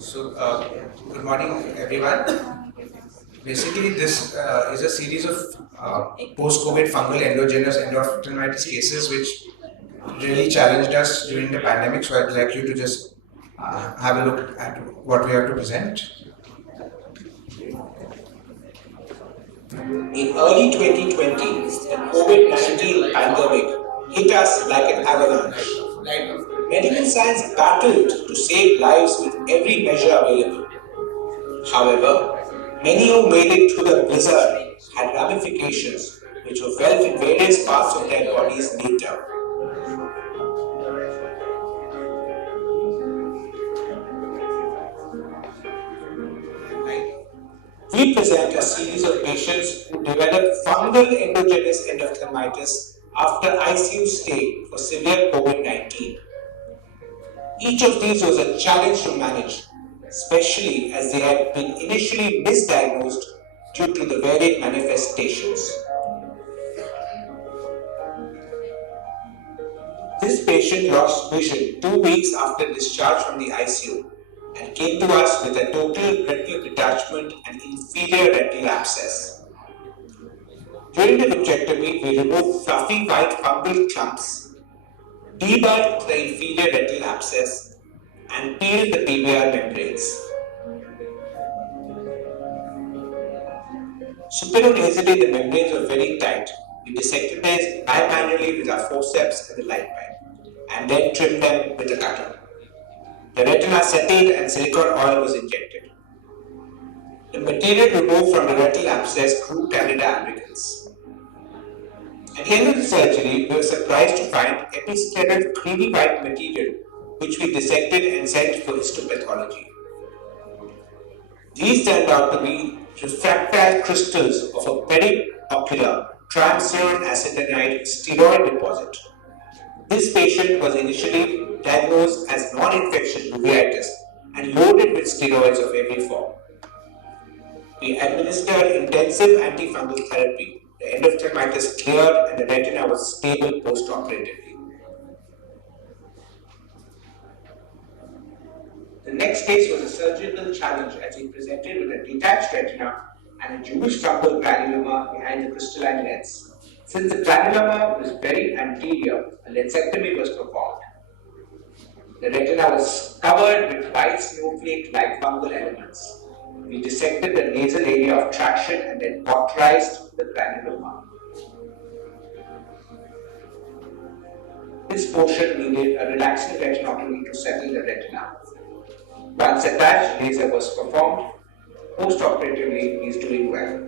Good morning, everyone. Basically, this is a series of post-COVID fungal endogenous endophthalmitis cases which really challenged us during the pandemic. So I'd like you to just have a look at what we have to present. In early 2020, the COVID-19 pandemic hit us like an avalanche. Medical science battled to save lives with every measure available. However, many who made it through the blizzard had ramifications which were felt in various parts of their bodies later. We present a series of patients who developed fungal endogenous endophthalmitis after ICU stay for severe COVID-19. Each of these was a challenge to manage, especially as they had been initially misdiagnosed due to the varied manifestations. This patient lost vision 2 weeks after discharge from the ICU and came to us with a total retinal detachment and inferior retinal abscess. During the vitrectomy, we removed fluffy white fungal clumps, debulked the inferior retinal abscess, and peeled the PBR membranes. Superinasally, the membranes were very tight. We dissected them bimanually with our forceps and the light pipe, and then trimmed them with a cutter. The retinoacetate and silicone oil was injected. The material removed from the retinal abscess grew Candida albicans. At the end of the surgery, we were surprised to find episcleral creamy white material, which we dissected and sent for histopathology. These turned out to be refractile crystals of a periocular transferrin acetonide steroid deposit. This patient was initially diagnosed as non-infectious uveitis and loaded with steroids of every form. We administered intensive antifungal therapy. The endophthalmitis cleared and the retina was stable post-operatively. The next case was a surgical challenge as he presented with a detached retina and a Jewish fungal granuloma behind the crystalline lens. Since the granuloma was very anterior, a lensectomy was performed. The retina was covered with white snowflake-like fungal elements. We dissected the nasal area of traction and then cauterized the granuloma. This portion needed a relaxing retinotomy to settle the retina. Once attached, laser was performed. Post-operatively, he is doing well.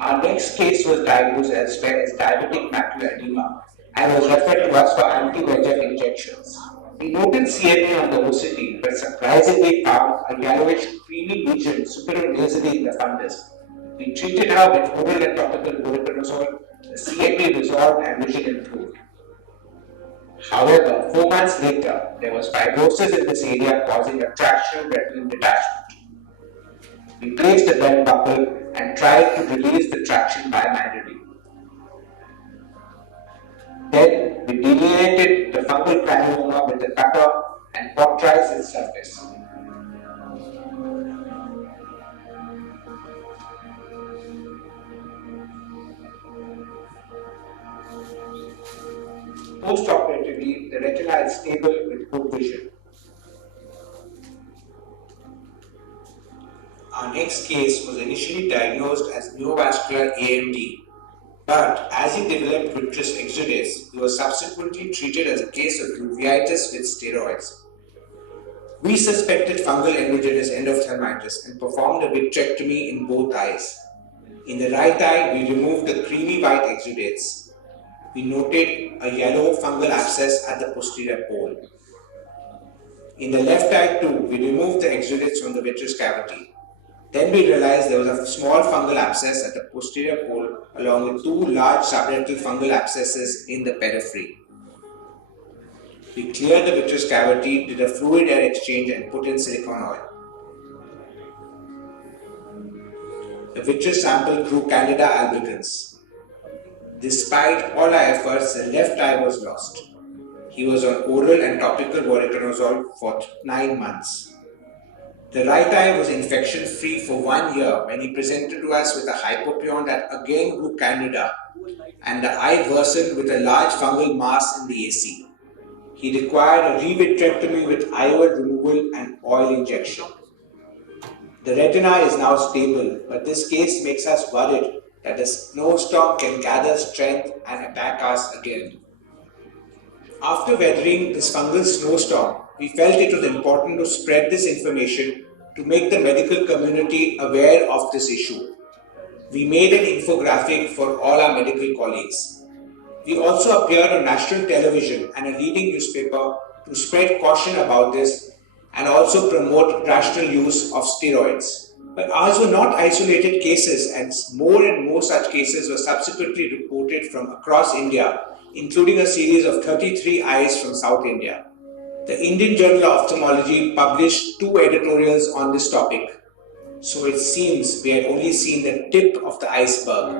Our next case was diagnosed elsewhere as diabetic macular edema and was referred to us for anti-VEGF injections. We noted CMA on the OCT, but surprisingly found a yellowish creamy lesion superinasally in the fundus. We treated her with oral and topical voriconazole. The CMA resolved and vision improved. However, 4 months later, there was fibrosis in this area causing a tractional retinal detachment. We placed the belt buckle and tried to release the traction bimanually. Then we delineated the fungal granuloma with the cutter and cauterized its surface. Post-operatively, the retina is stable with good vision. Our next case was initially diagnosed as neovascular AMD, but as he developed vitreous exudates, he was subsequently treated as a case of uveitis with steroids. We suspected fungal endogenous endophthalmitis and performed a vitrectomy in both eyes. In the right eye, we removed the creamy white exudates. We noted a yellow fungal abscess at the posterior pole. In the left eye too, we removed the exudates from the vitreous cavity. Then we realized there was a small fungal abscess at the posterior pole along with 2 large subretinal fungal abscesses in the periphery. We cleared the vitreous cavity, did a fluid air exchange and put in silicone oil. The vitreous sample grew Candida albicans. Despite all our efforts, the left eye was lost. He was on oral and topical voriconazole for 9 months. The right eye was infection-free for 1 year when he presented to us with a hypopyon that again grew candida, and the eye worsened with a large fungal mass in the AC. He required a revitrectomy with IOL removal and oil injection. The retina is now stable, but this case makes us worried that the snowstorm can gather strength and attack us again. After weathering this fungal snowstorm, we felt it was important to spread this information to make the medical community aware of this issue. We made an infographic for all our medical colleagues. We also appeared on national television and a leading newspaper to spread caution about this and also promote rational use of steroids. But ours were not isolated cases, and more such cases were subsequently reported from across India, including a series of 33 eyes from South India. The Indian Journal of Ophthalmology published 2 editorials on this topic. So it seems we had only seen the tip of the iceberg.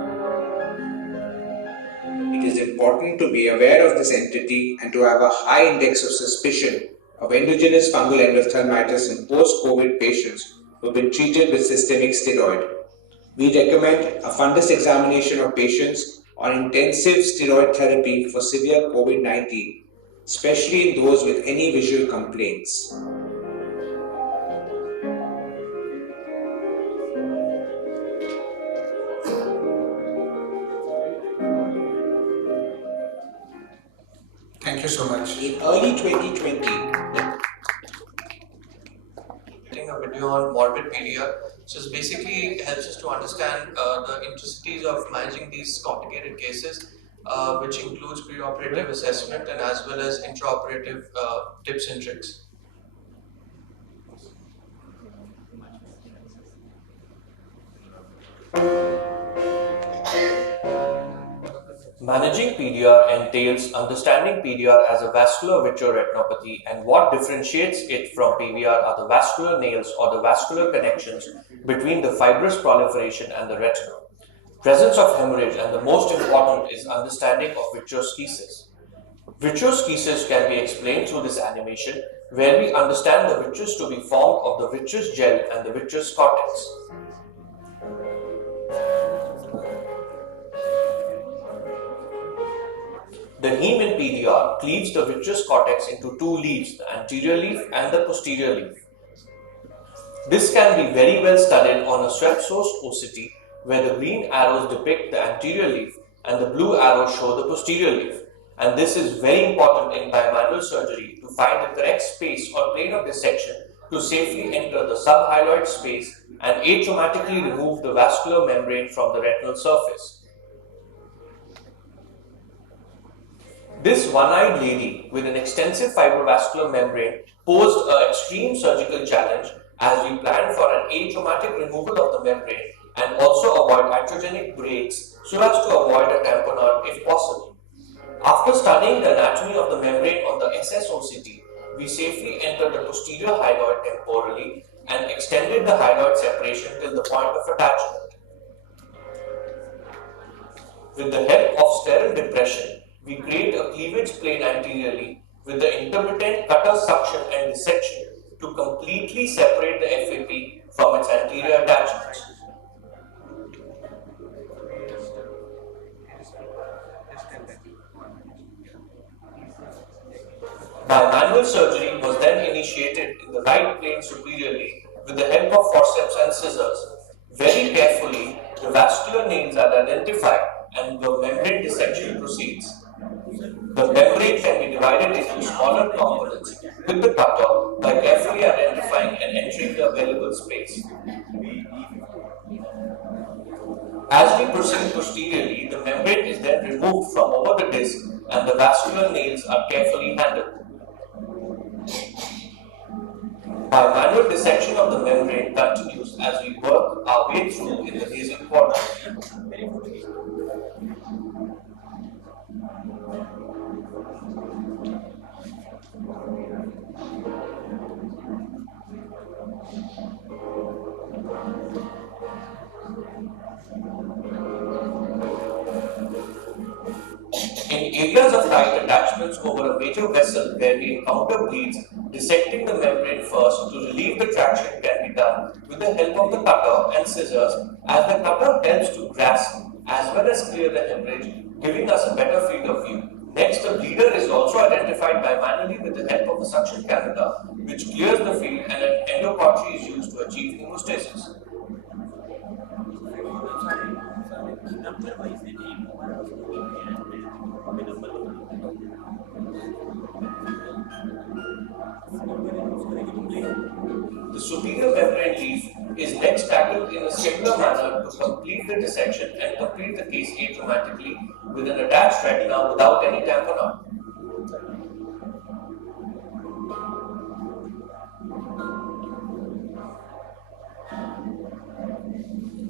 It is important to be aware of this entity and to have a high index of suspicion of endogenous fungal endophthalmitis in post-COVID patients who have been treated with systemic steroid. We recommend a fundus examination of patients on intensive steroid therapy for severe COVID-19, especially in those with any visual complaints. Thank you so much. In early 2020, a video on morbid PDR. So it basically helps us to understand the intricacies of managing these complicated cases, which includes preoperative assessment and as well as intraoperative tips and tricks. Managing PDR entails understanding PDR as a vascular vitreoretinopathy, and what differentiates it from PVR are the vascular nails or the vascular connections between the fibrous proliferation and the retina. Presence of hemorrhage, and the most important is understanding of vitreoschisis. Vitreoschisis can be explained through this animation, where we understand the vitreous to be formed of the vitreous gel and the vitreous cortex. The heme in PDR cleaves the vitreous cortex into 2 leaves, the anterior leaf and the posterior leaf. This can be very well studied on a swept-sourced OCT, where the green arrows depict the anterior leaf and the blue arrows show the posterior leaf. And this is very important in bimanual surgery to find the correct space or plane of dissection to safely enter the subhyaloid space and atraumatically remove the vascular membrane from the retinal surface. This one-eyed lady with an extensive fibrovascular membrane posed an extreme surgical challenge, as we planned for an atraumatic removal of the membrane and also avoid iatrogenic breaks so as to avoid a tamponade if possible. After studying the anatomy of the membrane on the SSOCT, we safely entered the posterior hyaloid temporally and extended the hyaloid separation till the point of attachment. With the help of sterile depression, we create a cleavage plane anteriorly with the intermittent cutter suction and dissection to completely separate the FAP from its anterior attachments. Bimanual surgery was then initiated in the right plane superiorly with the help of forceps and scissors. Very carefully, the vascular nails are identified and the membrane dissection proceeds. The membrane can be divided into smaller components with the cutter by carefully identifying and entering the available space. As we proceed posteriorly, the membrane is then removed from over the disc and the vascular nails are carefully handled. Bimanual dissection of the membrane continues as we work our way through in the nasal quadrant. In areas of end-of-life attachments over a major vessel where we encounter bleeds, dissecting the membrane first to relieve the traction can be done with the help of the cutter and scissors, as the cutter helps to grasp as well as clear the hemorrhage, giving us a better field of view. Next, the bleeder is also identified by manually with the help of a suction catheter, which clears the field, and an endocautery is used to achieve hemostasis. The superior membrane leaf is next tackled in a similar manner to complete the dissection and complete the case atraumatically with an attached retina without any tamponade.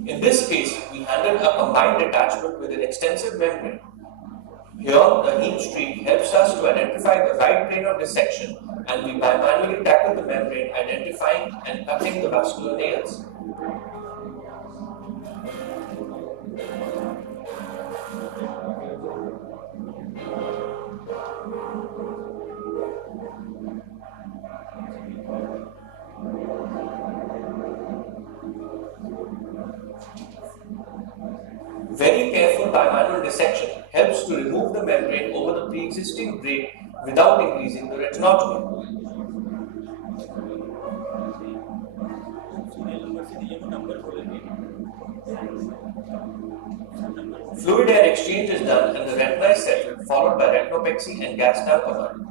In this case, we handle a combined detachment with an extensive membrane. Here, the heme streak helps us to identify the right plane of dissection, and we bimanually tackle the membrane, identifying and cutting the vascular nails. Very careful bimanual dissection helps to remove the membrane over the pre-existing break without increasing the retinotomy. Fluid air exchange is done and the retina is settled, followed by retinopexy and gas tamponade.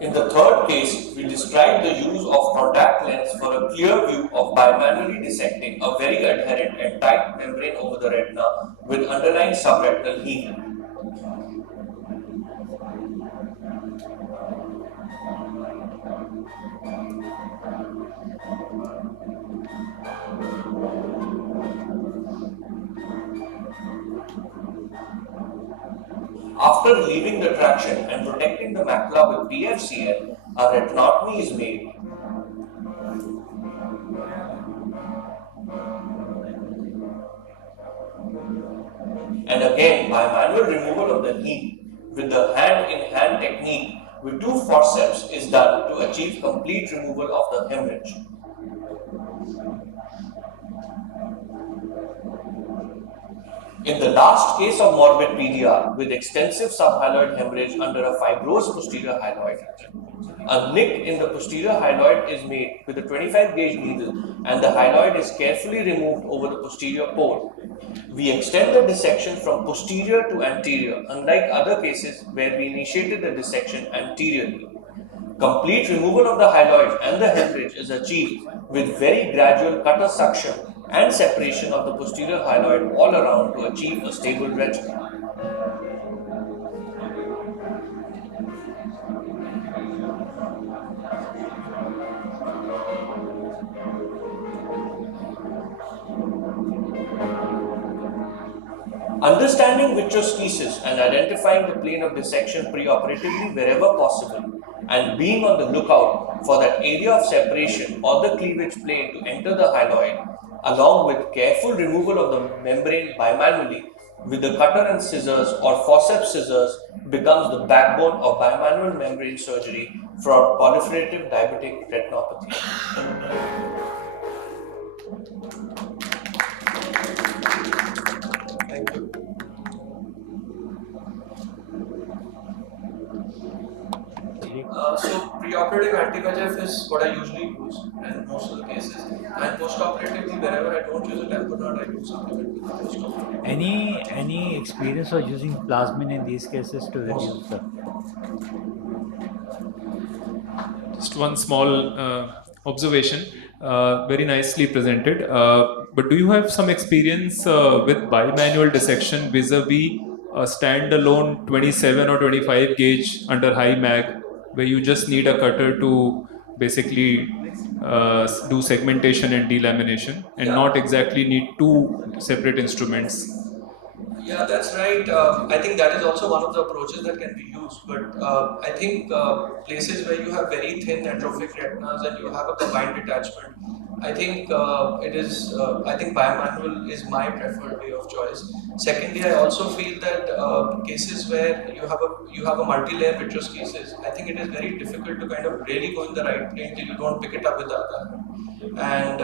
In the third case, we describe the use of contact lens for a clear view of bimanually dissecting a very adherent and tight membrane over the retina with underlying subretinal heme. After relieving the traction and protecting the macula with PFCL, a retinotomy is made. And again, by manual removal of the heme with the hand-in-hand technique with two forceps is done to achieve complete removal of the hemorrhage. In the last case of morbid PDR with extensive subhyaloid hemorrhage under a fibrosed posterior hyaloid, a nick in the posterior hyaloid is made with a 25 gauge needle and the hyaloid is carefully removed over the posterior pole. We extend the dissection from posterior to anterior, unlike other cases where we initiated the dissection anteriorly. Complete removal of the hyaloid and the hemorrhage is achieved with very gradual cutter suction and separation of the posterior hyaloid all around to achieve a stable retina. Understanding vitrosthesis and identifying the plane of dissection preoperatively wherever possible, and being on the lookout for that area of separation or the cleavage plane to enter the hyaloid, along with careful removal of the membrane bimanually with the cutter and scissors or forceps scissors, becomes the backbone of bimanual membrane surgery for proliferative diabetic retinopathy. Thank you. So preoperative anti-VEGF is what I usually use in most of the cases, and post-operatively wherever I don't use a tamponade, I do supplement with post-operative. Any experience of using plasmin in these cases to reduce the? Just one small observation, very nicely presented. But do you have some experience with bimanual dissection vis-a-vis a standalone 27 or 25 gauge under high mag, where you just need a cutter to basically do segmentation and delamination, and not exactly need two separate instruments? Yeah, that's right. I think that is also one of the approaches that can be used. But I think places where you have very thin atrophic retinas and you have a combined detachment, I think I think bimanual is my preferred way of choice. Secondly, I also feel that cases where you have a multi-layer vitreous cases, I think it is very difficult to kind of really go in the right plane till you don't pick it up with the other hand. And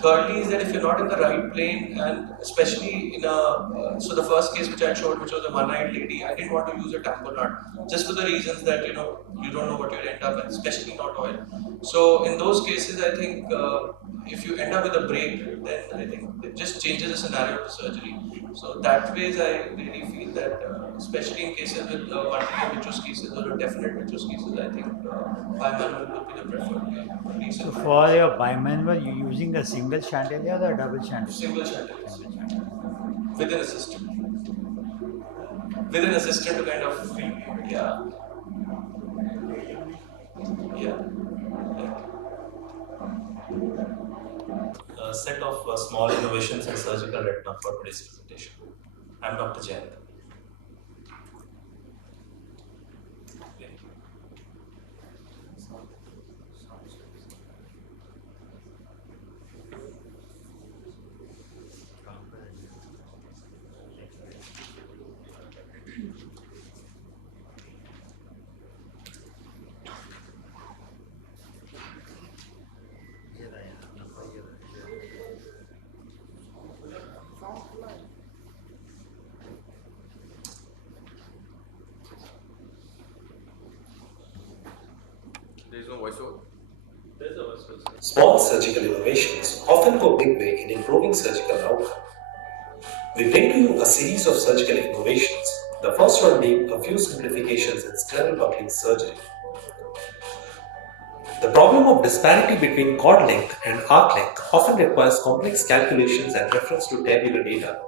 thirdly is that if you're not in the right plane, and especially in a so the first case which I showed, which was a one-eyed lady, I didn't want to use a tamponade just for the reasons that you don't know what you'll end up with, especially not oil. So in those cases, I think if you end up with a break, then I think it just changes the scenario of the surgery. So that ways I really feel that, especially in cases with multiple vitreous cases or a definite vitreous cases, I think bimanual would be the preferred way. So for your bimanual, you're using a single chandelier or a double chandelier? Single chandeliers with an assistant. With an assistant to kind of, yeah. Yeah. A set of small innovations in surgical retina for today's presentation. I'm Dr. Jayant. There's no voiceover. There's a voiceover. Small surgical innovations often go a big way in improving surgical outcome. We bring to you a series of surgical innovations, the first one being a few simplifications in scleral buckling surgery. The problem of disparity between cord length and arc length often requires complex calculations and reference to tabular data,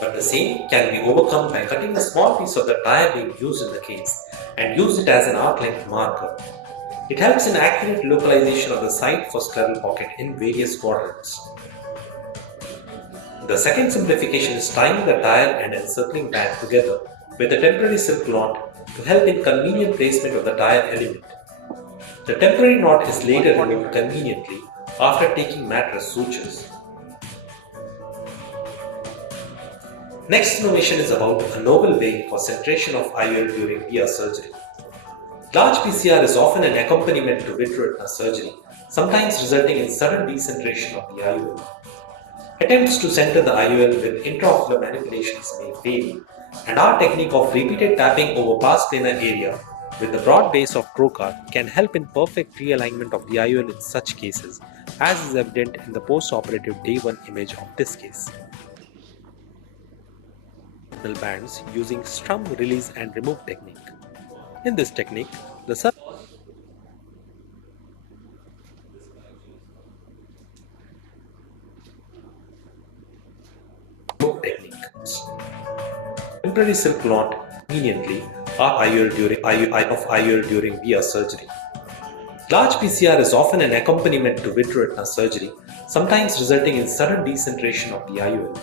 but the same can be overcome by cutting a small piece of the tire being used in the case and use it as an arc length marker. It helps in accurate localization of the site for scleral pocket in various quadrants. The second simplification is tying the tire and encircling band together with a temporary silk knot to help in convenient placement of the tire element. The temporary knot is later removed conveniently after taking mattress sutures. Next innovation is about a novel way for centration of IOL during VR surgery. Large PCR is often an accompaniment to vitreoretina surgery, sometimes resulting in sudden decentration of the IOL. Attempts to center the IOL with intraocular manipulations may fail, and our technique of repeated tapping over pars plana area with the broad base of trocar can help in perfect realignment of the IOL in such cases, as is evident in the post-operative day 1 image of this case. Bands using strum release and remove technique. In this technique, the temporary silk knot conveniently are IOL during VR surgery. Large PCR is often an accompaniment to vitreoretina surgery, sometimes resulting in sudden decentration of the IOL.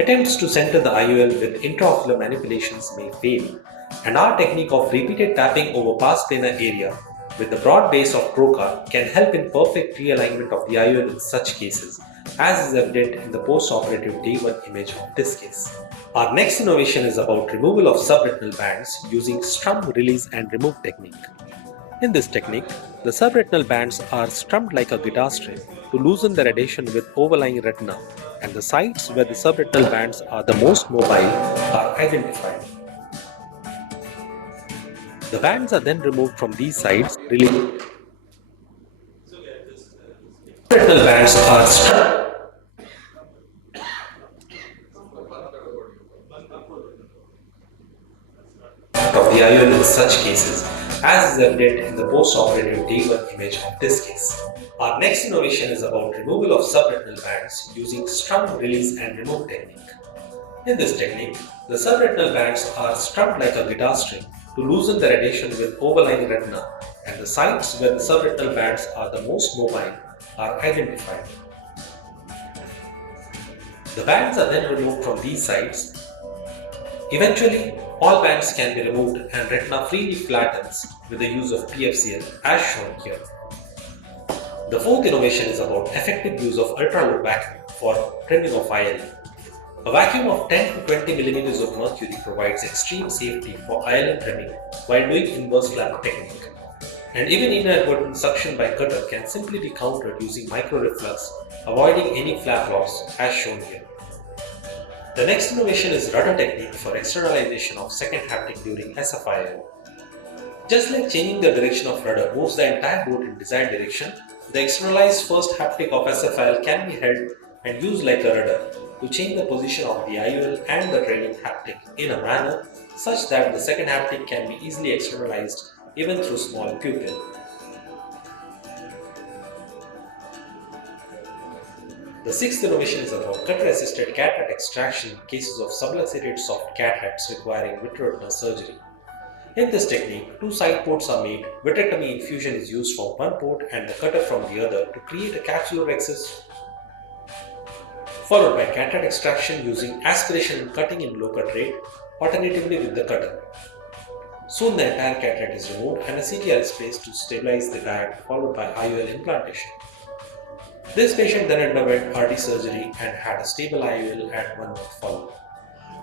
Attempts to center the IOL with intraocular manipulations may fail, and our technique of repeated tapping over pars plana area with the broad base of trocar can help in perfect realignment of the IOL in such cases, as is evident in the post-operative day 1 image of this case. Our next innovation is about removal of subretinal bands using strum release and remove technique. In this technique, the subretinal bands are strummed like a guitar string to loosen their adhesion with overlying retina, and the sites where the subretinal bands are the most mobile are identified. The bands are then removed from these sites, released. Subretinal bands are strummed of the IOL in such cases, as is evident in the post-operative day 1 image of this case. Our next innovation is about removal of subretinal bands using strum release and remove technique. In this technique, the subretinal bands are strummed like a guitar string to loosen their adhesion with overlying retina, and the sites where the subretinal bands are the most mobile are identified. The bands are then removed from these sites. Eventually, all bands can be removed and retina freely flattens with the use of PFCL as shown here. The fourth innovation is about effective use of ultra-low vacuum for trimming of ILM. A vacuum of 10 to 20 millimeters of mercury provides extreme safety for ILM trimming while doing inverse flap technique. And even inadvertent suction by cutter can simply be countered using micro-reflux, avoiding any flap loss as shown here. The next innovation is rudder technique for externalization of second haptic during SFIL. Just like changing the direction of rudder moves the entire boat in desired direction, the externalized first haptic of SFIL can be held and used like a rudder to change the position of the IOL and the trailing haptic in a manner such that the second haptic can be easily externalized even through small pupil. The sixth innovation is about cutter-assisted cataract extraction in cases of subluxated soft cataracts requiring vitreoretinal surgery. In this technique, two side ports are made, vitrectomy infusion is used from one port and the cutter from the other to create a capsular excess, followed by cataract extraction using aspiration and cutting in low cut rate, alternatively with the cutter. Soon the entire cataract is removed and a CTR is placed to stabilize the guide, followed by IOL implantation. This patient then underwent RD surgery and had a stable IOL at 1 month follow-up.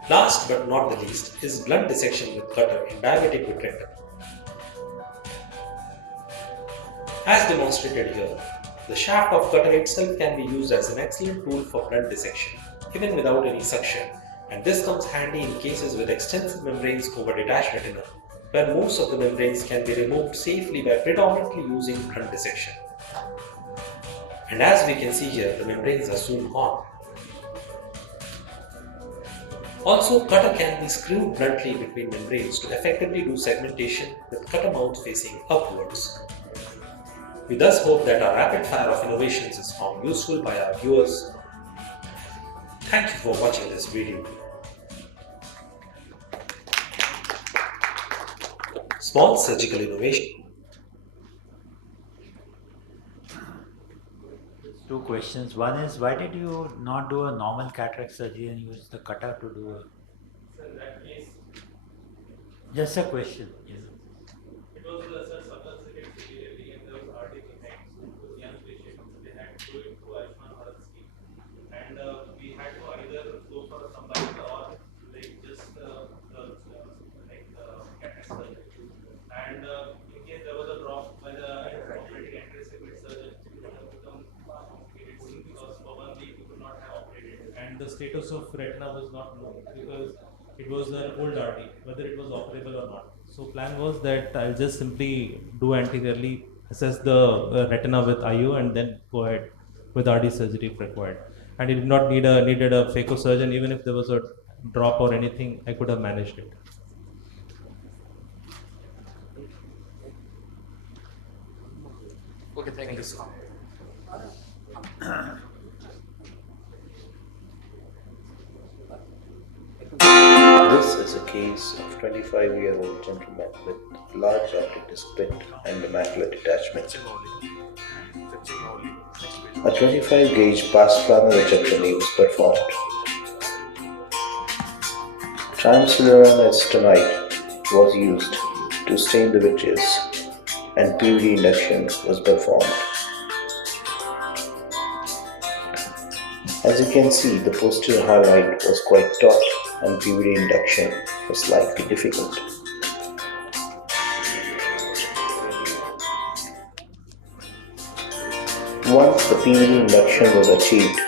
Last but not the least is blunt dissection with cutter in diabetic vitrectomy. As demonstrated here, the shaft of cutter itself can be used as an excellent tool for blunt dissection, even without any suction, and this comes handy in cases with extensive membranes over detached retina, where most of the membranes can be removed safely by predominantly using blunt dissection. And as we can see here, the membranes are soon gone. Also, cutter can be screwed bluntly between membranes to effectively do segmentation with cutter mouth facing upwards. We thus hope that our rapid fire of innovations is found useful by our viewers. Thank you for watching this video. Small surgical innovation. Two questions. One is, why did you not do a normal cataract surgery and use the cutter to do a... So in that case, Just a question. it was a subluxated severely and there was RD behind. So it was young patient, so they had to do it through Ayushman Bharat scheme. And we had to either go for a combined or like just cataract surgery. And in case there was a drop by the operating anti-segment surgeon, it would have become complicated because for 1 week we could not have operated. And the status of retina was not known because it was an old RD, whether it was operable or not. So plan was that I'll just simply do anteriorly, assess the retina with IU and then go ahead with RD surgery if required. And it did not needed a phacosurgeon. Even if there was a drop or anything, I could have managed it. Okay, thank you, sir. This is a case of 25-year-old gentleman with large optic disc pit and a macular detachment. A 25-gauge pars plana vitrectomy was performed. Triamcinolone acetonide was used to stain the vitreous and PVD induction was performed. As you can see, the posterior highlight was quite taut and PVD induction was slightly difficult. Once the PVD induction was achieved,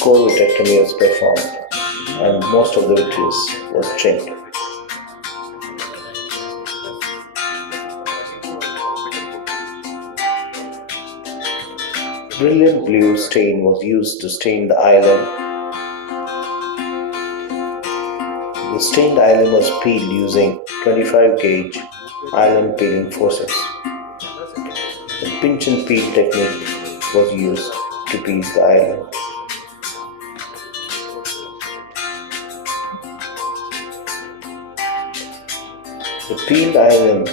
core vitrectomy was performed and most of the vitreous was trimmed. Brilliant blue stain was used to stain the ILM. The stained ILM was peeled using 25-gauge ILM peeling forceps. The pinch and peel technique was used to peel the ILM. The peeled ILM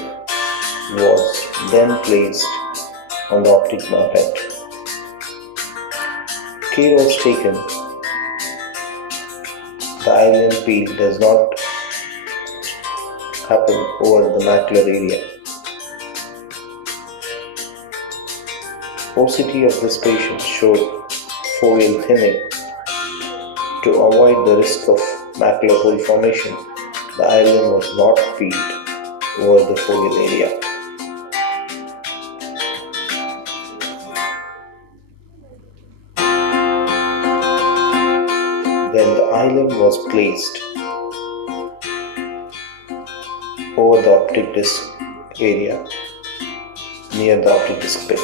was then placed on the optic nerve head. Care was taken. The ILM peel does not happen over the macular area. OCT of this patient showed foveal thinning. To avoid the risk of macular hole formation, the iLM was not peeled over the foveal area. Then the iLM was placed over the optic disc area near the optic disc pit.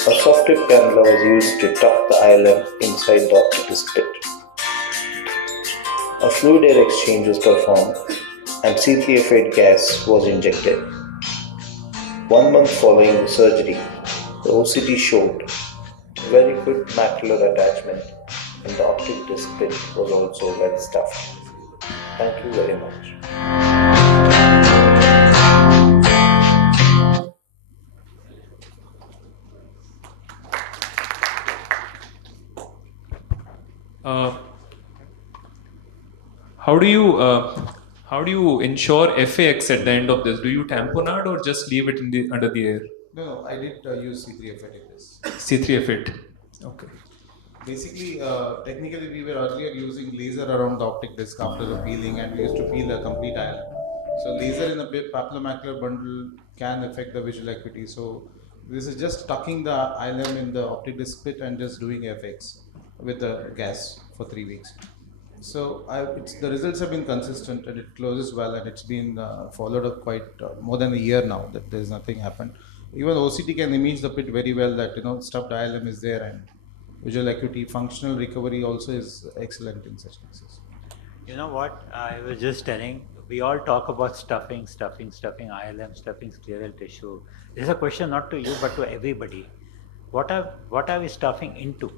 A soft tip cannula was used to tuck the iLM inside the optic disc pit. A fluid air exchange was performed and C3F8 gas was injected. 1 month following the surgery, the OCT showed very good macular attachment and the optic disc pit was also well stuffed. Thank you very much. How do you ensure FAX at the end of this? Do you tamponade or just leave it under the air? No, I did use C3F8 in this. C3F8. Okay. Basically, technically we were earlier using laser around the optic disc after the peeling, and we used to peel a complete iLM. So laser in a papillomacular bundle can affect the visual acuity. So this is just tucking the iLM in the optic disc pit and just doing FX with the gas for 3 weeks. So the results have been consistent and it closes well, and it's been followed up quite more than a year now that there's nothing happened. Even OCT can image the pit very well that stuffed ILM is there, and visual acuity, functional recovery also is excellent in such cases. You know what, I was just telling, we all talk about stuffing ILM, stuffing scleral tissue. This is a question not to you but to everybody. What are we stuffing into?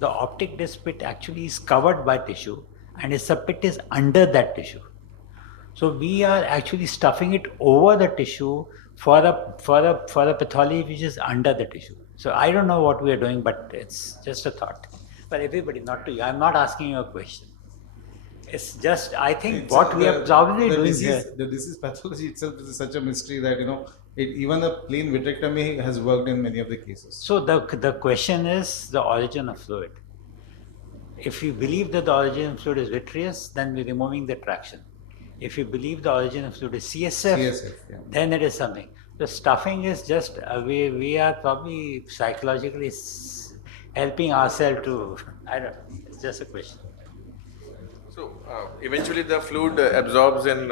The optic disc pit actually is covered by tissue and its pit is under that tissue. So we are actually stuffing it over the tissue for the pathology which is under the tissue. So I don't know what we are doing, but it's just a thought. But everybody, not to you. I'm not asking you a question. It's just, I think what we are probably doing here. The disease pathology itself is such a mystery that even a plain vitrectomy has worked in many of the cases. So the question is the origin of fluid. If you believe that the origin of fluid is vitreous, then we're removing the traction. If you believe the origin of fluid is CSF, then it is something. The stuffing is just, we are probably psychologically helping ourselves to, I don't know, it's just a question. So eventually the fluid absorbs in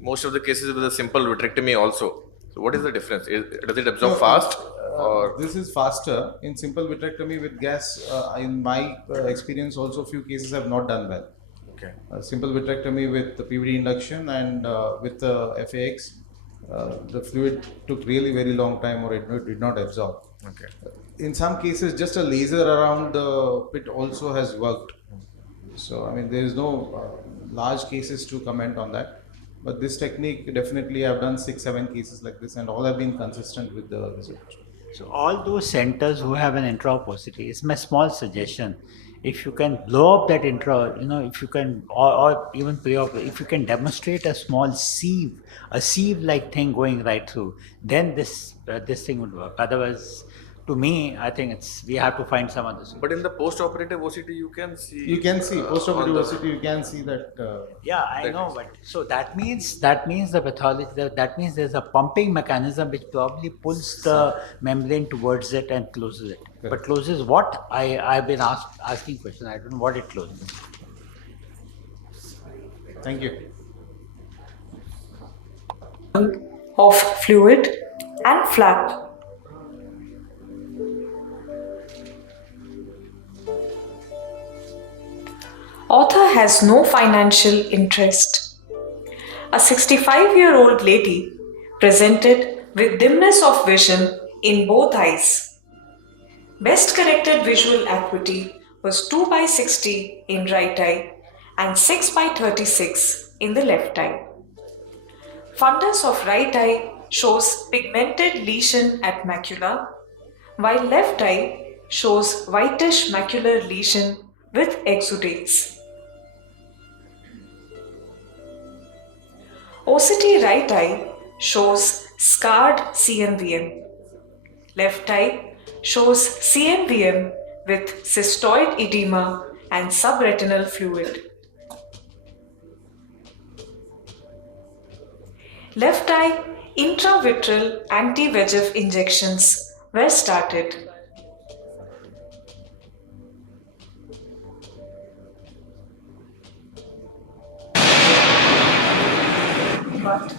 most of the cases with a simple vitrectomy also. So what is the difference? Does it absorb fast? Or this is faster. In simple vitrectomy with gas, in my experience also few cases have not done well. Okay. Simple vitrectomy with the PVD induction and with the FAX, the fluid took really very long time or it did not absorb. Okay. In some cases just a laser around the pit also has worked. So I mean there is no large cases to comment on that. But this technique, definitely I've done 6-7 cases like this and all have been consistent with the result. So all those centers who have an intraopacity, it's my small suggestion. If you can blow up that if you can, or even pre-op, if you can demonstrate a small sieve, a sieve-like thing going right through, then this thing would work. Otherwise, to me, I think we have to find some other solution. But in the post-operative OCT, you can see. You can see post-operative OCT. You can see that. Yeah, I know, but so that means the pathology. That means there's a pumping mechanism which probably pulls the membrane towards it and closes it. Correct. But closes what? I've been asking questions. I don't know what it closes. Thank you. Of fluid and flap. Author has no financial interest. A 65-year-old lady presented with dimness of vision in both eyes. Best corrected visual acuity was 2/60 in right eye and 6/36 in the left eye. Fundus of right eye shows pigmented lesion at macula, while left eye shows whitish macular lesion with exudates. OCT right eye shows scarred CMVM. Left eye shows CMVM with cystoid edema and subretinal fluid. Left eye intravitreal anti-VEGF injections were started. But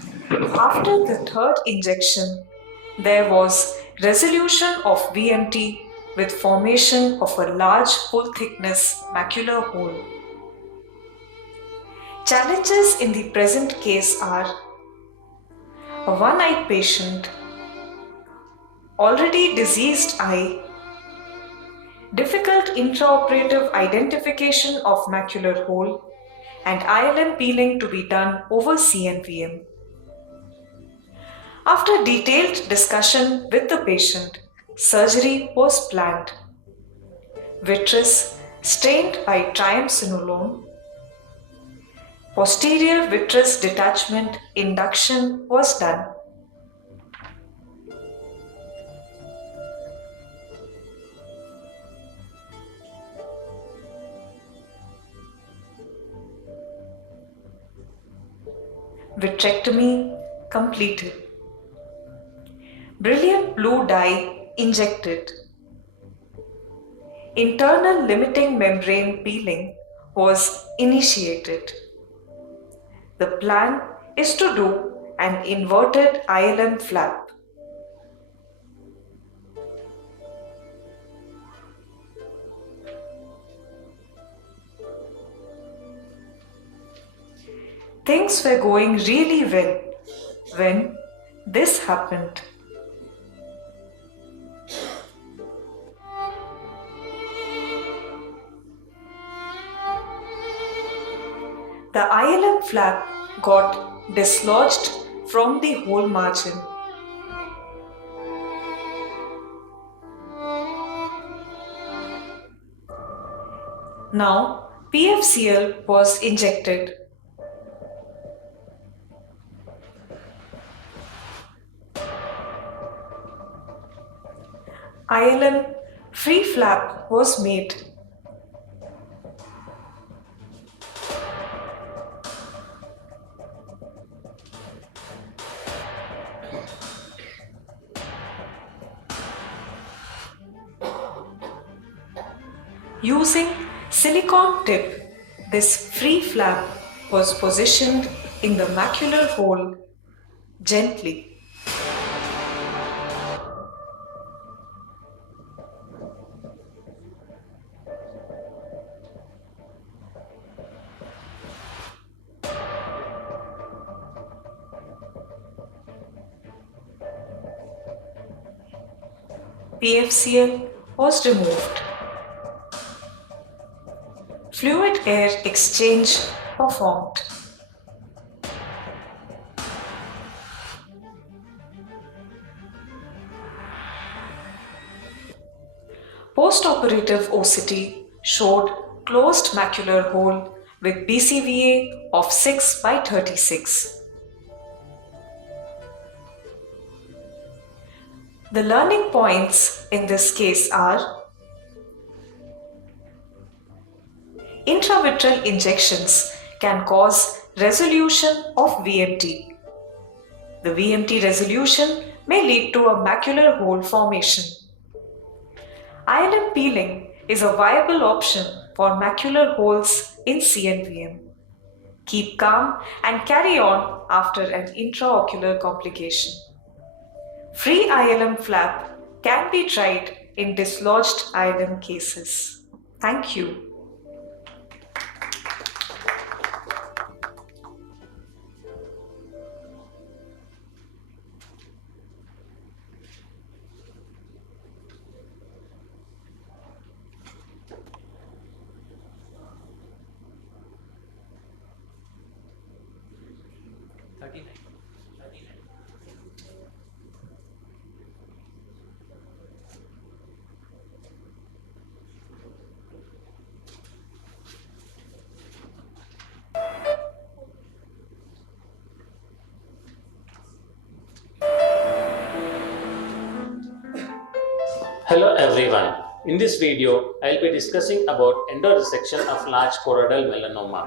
after the third injection, there was resolution of VMT with formation of a large full thickness macular hole. Challenges in the present case are a one-eyed patient, already diseased eye, difficult intraoperative identification of macular hole, and ILM peeling to be done over CNVM. After detailed discussion with the patient, surgery was planned. Vitreous stained by triamcinolone. Posterior vitreous detachment induction was done. Vitrectomy completed. Brilliant blue dye injected. Internal limiting membrane peeling was initiated. The plan is to do an inverted ILM flap. Things were going really well when this happened. The ILM flap got dislodged from the hole margin. Now PFCL was injected. ILM free flap was made. Using silicone tip, this free flap was positioned in the macular hole gently. PFCL was removed. Fluid air exchange performed. Postoperative OCT showed closed macular hole with BCVA of 6 by 36. The learning points in this case are: intravitreal injections can cause resolution of VMT. The VMT resolution may lead to a macular hole formation. ILM peeling is a viable option for macular holes in CNVM. Keep calm and carry on after an intraocular complication. Free ILM flap can be tried in dislodged ILM cases. Thank you. Hello everyone. In this video, I will be discussing about endoresection of large choroidal melanoma.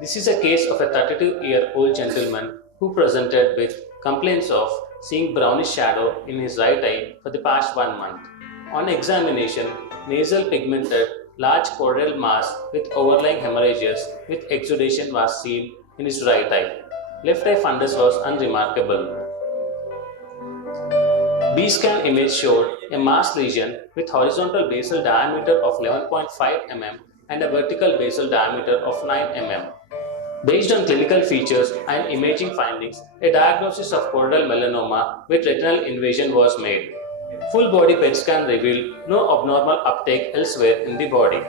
This is a case of a 32-year-old gentleman who presented with complaints of seeing brownish shadow in his right eye for the past 1 month. On examination, nasal pigmented large choroidal mass with overlying hemorrhages with exudation was seen in his right eye. Left eye fundus was unremarkable. B-scan image showed a mass lesion with horizontal basal diameter of 11.5 mm and a vertical basal diameter of 9 mm. Based on clinical features and imaging findings, a diagnosis of choroidal melanoma with retinal invasion was made. Full body PET scan revealed no abnormal uptake elsewhere in the body.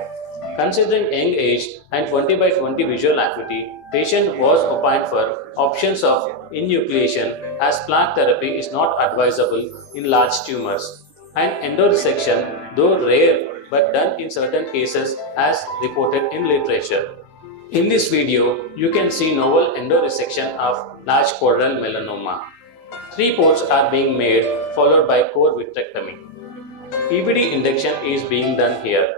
Considering young age and 20 by 20 visual acuity, patient was opined for options of enucleation as plaque therapy is not advisable in large tumors, and endoresection, though rare but done in certain cases as reported in literature. In this video, you can see novel endoresection of large choroidal melanoma. 3 ports are being made followed by core vitrectomy. PVD induction is being done here.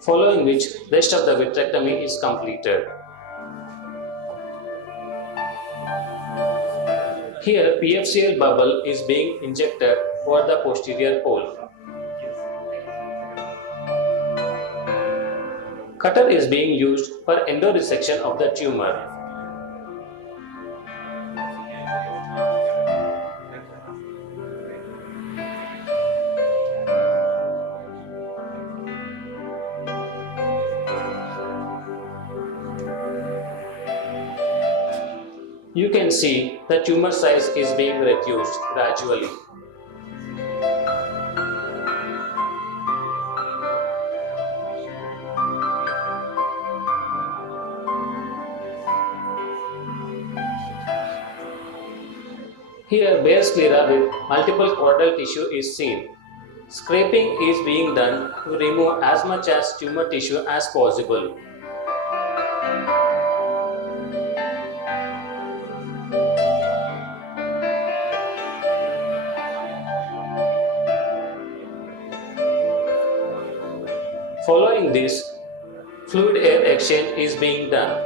Following which, rest of the vitrectomy is completed. Here, PFCL bubble is being injected over the posterior pole. Cutter is being used for endoresection of the tumor. You can see the tumor size is being reduced gradually. Here, bare sclera with multiple choroidal tissue is seen. Scraping is being done to remove as much as tumor tissue as possible. Following this, fluid air exchange is being done.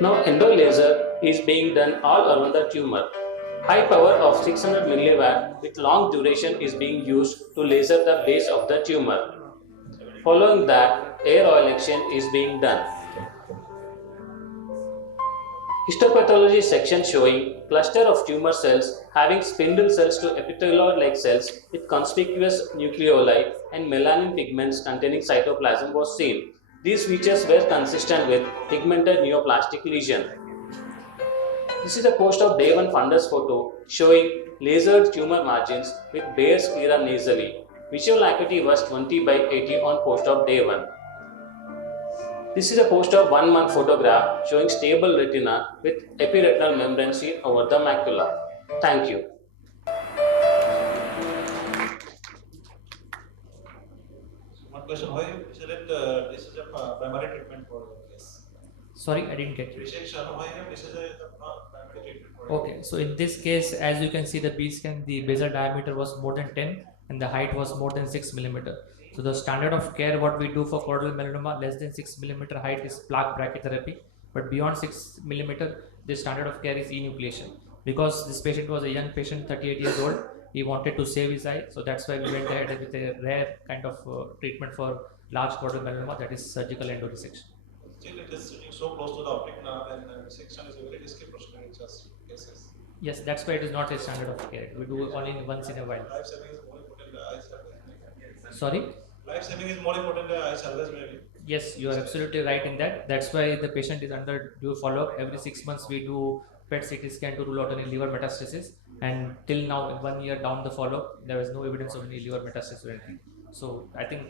Now endo laser is being done all around the tumor. High power of 600 mW with long duration is being used to laser the base of the tumor. Following that, air oil exchange is being done. Histopathology section showing cluster of tumor cells having spindle cells to epithelioid-like cells with conspicuous nucleoli and melanin pigments containing cytoplasm was seen. These features were consistent with pigmented neoplastic lesion. This is a post-op day 1 fundus photo showing lasered tumor margins with bare sclera nasally. Visual acuity was 20 by 80 on post-op day 1. This is a post-op 1 month photograph showing stable retina with epiretinal membrane seen over the macula. Thank you. One question: why you select this is a primary treatment for this? Sorry, I didn't get you. Why this is a primary treatment for Okay, so in this case, as you can see, the B scan, the basal diameter was more than 10 and the height was more than 6 millimeter. So the standard of care, what we do for choroidal melanoma, less than 6 millimeter height is plaque brachytherapy, but beyond 6 millimeter, the standard of care is enucleation. Because this patient was a young patient, 38 years old, he wanted to save his eye, so that's why we went ahead with a rare kind of treatment for large choroidal melanoma, that is surgical endoresection. Still, it is sitting so close to the optic nerve, and section is a very risky procedure in such cases. Yes, that's why it is not a standard of care. We do only once in a while. Life saving is more important than eye salvage. Sorry? Life saving is more important than eye salvage, maybe. Yes, you are absolutely right in that. That's why the patient is under due follow-up. Every 6 months we do PET CT scan to rule out any liver metastasis. And till now, 1 year down the follow-up, there is no evidence of any liver metastasis or anything. So I think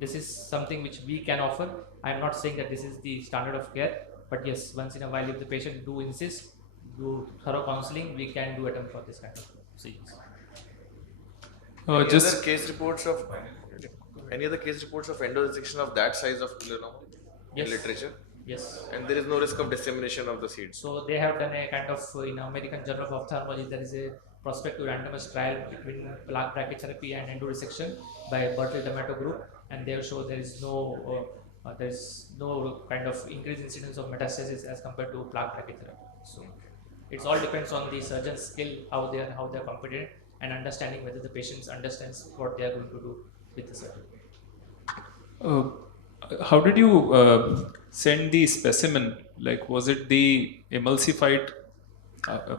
this is something which we can offer. I am not saying that this is the standard of care, But yes, once in a while, if the patient do insist, do thorough counseling, we can do attempt for this kind of procedures. Any other case reports of endoresection of that size of melanoma in literature? Yes. And there is no risk of dissemination of the seeds. So they have done a kind of in American Journal of Ophthalmology, there is a prospective randomized trial between plaque brachytherapy and endoresection by Berkeley Tomato group, and they show there is no kind of increased incidence of metastasis as compared to plaque brachytherapy. So it all depends on the surgeon's skill, how they are competent, and understanding whether the patients understands what they are going to do with the surgery. How did you send the specimen? Like, was it the emulsified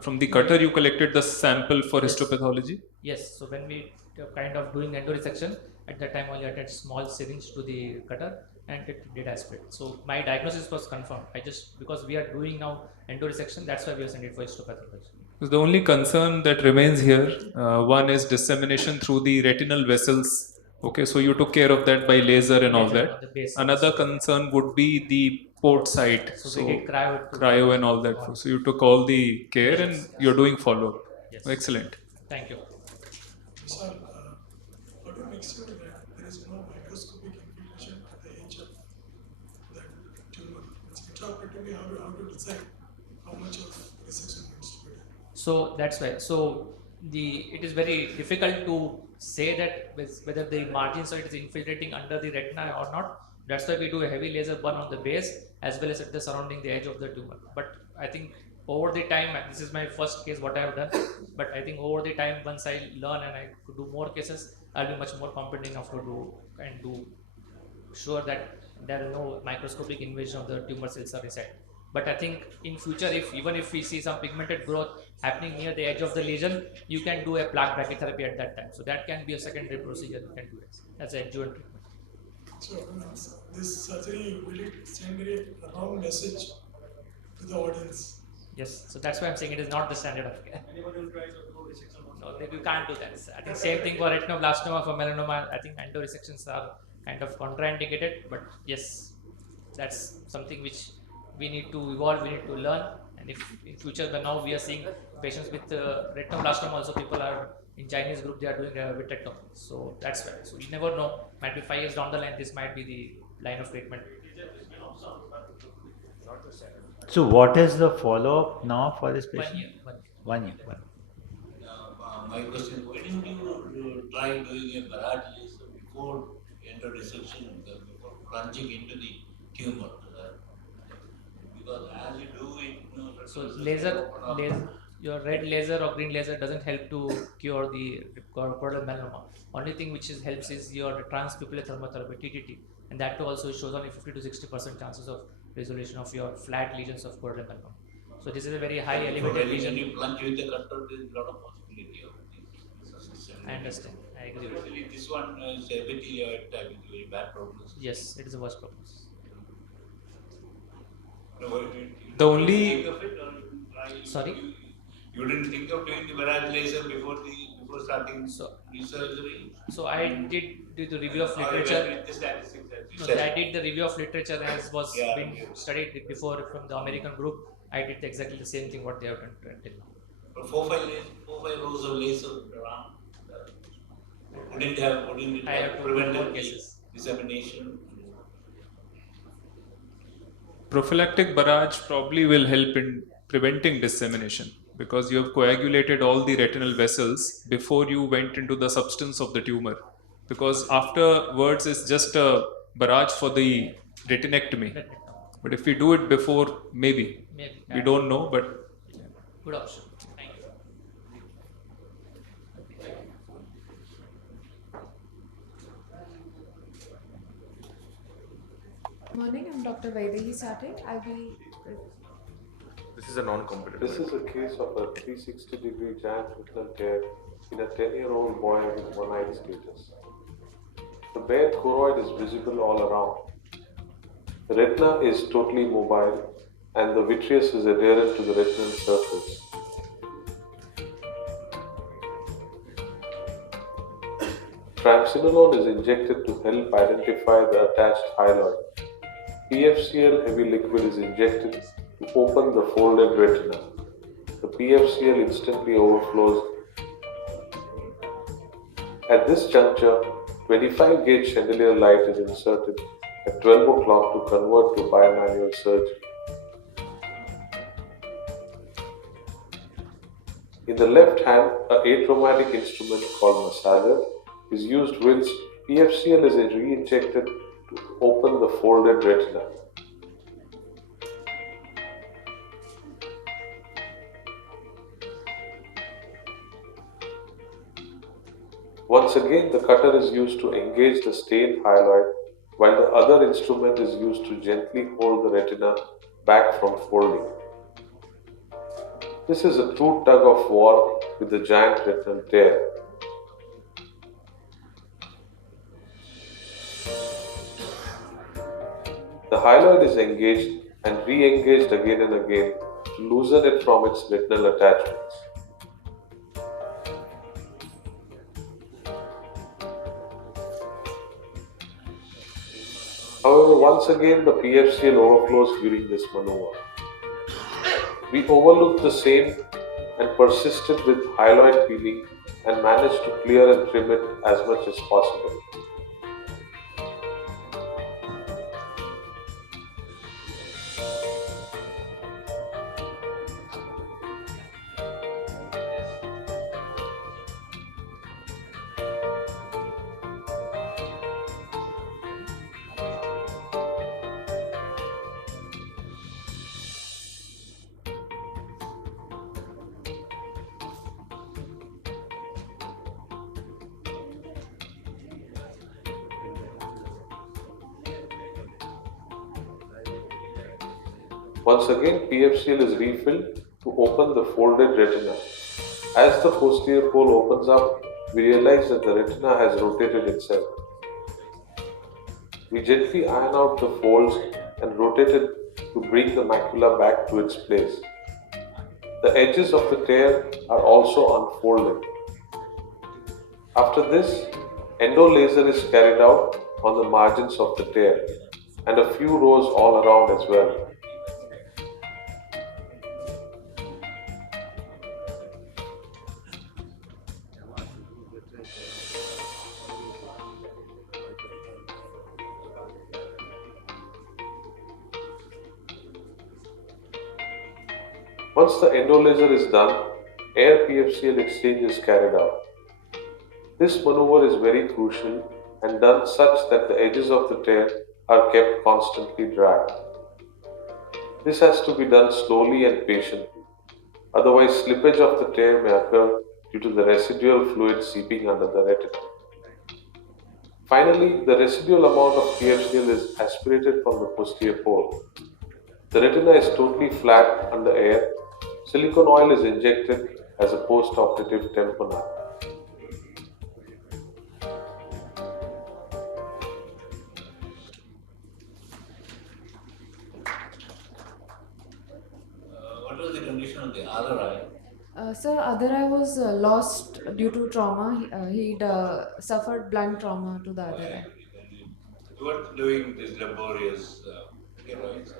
from the cutter you collected the sample for histopathology? Yes. So when we kind of doing endoresection, at that time only attached small syringe to the cutter and it did aspirate. So my diagnosis was confirmed. Because we are doing now endoresection, that's why we are sending it for histopathology. So the only concern that remains here, one is dissemination through the retinal vessels. Okay, so you took care of that by laser and all that. Another concern would be the port site. So we did cryo and all that. So you took all the care and you're doing follow-up. Yes. Excellent. Thank you. Sir, how do you make sure that there is no microscopic infiltration at the edge of that tumor? It's intraoperatively how to decide how much of resection needs to be done. So that's why. So it is very difficult to say that whether the margins of it is infiltrating under the retina or not. That's why we do a heavy laser burn on the base as well as at the surrounding the edge of the tumor. But I think over the time, this is my first case what I have done, but I think over the time once I learn and I could do more cases, I'll be much more competent enough to do sure that there is no microscopic invasion of the tumor cells are inside. But I think in future, even if we see some pigmented growth happening near the edge of the lesion, you can do a plaque brachytherapy at that time. So that can be a secondary procedure you can do as an adjuvant treatment. So this surgery, will it send a wrong message to the audience? Yes, so that's why I'm saying it is not the standard of care. No, you can't do that. I think same thing for retinoblastoma, for melanoma. I think endoresections are kind of contraindicated, but yes, that's something which we need to evolve, we need to learn, and if in future, but now we are seeing patients with retinoblastoma, also people are in Chinese group, they are doing a vitrectomy. So that's why. So you never know, might be 5 years down the line, this might be the line of treatment. So what is the follow-up now for this patient? 1 year. 1 year. My question, why didn't you try doing a barrage laser before endoresection, before plunging into the tumor? Because as you do it, so your red laser or green laser doesn't help to cure the choroidal melanoma. Only thing which helps is your transpupillary thermotherapy (TTT), and that too also shows only 50 to 60% chances of resolution of your flat lesions of choroidal melanoma. So this is a very high elevated lesion. When you plunge with the cutter, there is a lot of possibility of this. I understand. I agree. Especially this one is epithelioid type, is very bad prognosis. Yes, it is a worst prognosis. The only sorry. You didn't think of doing the barrage laser before starting surgery? So I did the review of literature. I did the review of literature as was been studied before from the American group. I did exactly the same thing what they have done until now. 4-5 rows of laser around. Wouldn't it have prevented dissemination? prophylactic barrage probably will help in preventing dissemination because you have coagulated all the retinal vessels before you went into the substance of the tumor. Because afterwards it's just a barrage for the retinectomy. But if we do it before, maybe. We don't know, but good option. Thank you. Morning, I'm Dr. Vaidehi Sate. I'll be. This is a non-competitive. This is a case of a 360-degree giant retinal tear in a 10-year-old boy with one-eyed status. The bare choroid is visible all around. The retina is totally mobile and the vitreous is adherent to the retinal surface. Triamcinolone is injected to help identify the attached hyaloid. PFCL heavy liquid is injected to open the folded retina. The PFCL instantly overflows. At this juncture, 25 gauge chandelier light is inserted at 12 o'clock to convert to bimanual surgery. In the left hand, a atraumatic instrument called massager is used whilst PFCL is re-injected to open the folded retina. Once again, the cutter is used to engage the stained hyaloid, while the other instrument is used to gently hold the retina back from folding. This is a true tug of war with the giant retinal tear. The hyaloid is engaged and re-engaged again and again to loosen it from its retinal attachments. However, once again the PFCL overflows during this maneuver. We overlooked the same and persisted with hyaloid peeling and managed to clear and trim it as much as possible. Once again, PFCL is refilled to open the folded retina. As the posterior pole opens up, we realize that the retina has rotated itself. We gently iron out the folds and rotate it to bring the macula back to its place. The edges of the tear are also unfolded. After this, endo laser is carried out on the margins of the tear and a few rows all around as well. Once the endo laser is done, air PFCL exchange is carried out. This maneuver is very crucial and done such that the edges of the tear are kept constantly dry. This has to be done slowly and patiently, otherwise slippage of the tear may occur due to the residual fluid seeping under the retina. Finally, the residual amount of PFCL is aspirated from the posterior pole. The retina is totally flat under air. Silicone oil is injected as a post-operative tamponade. What was the condition of the other eye? Sir, other eye was lost due to trauma. He'd suffered blunt trauma to the other eye. You were doing this laborious heroics.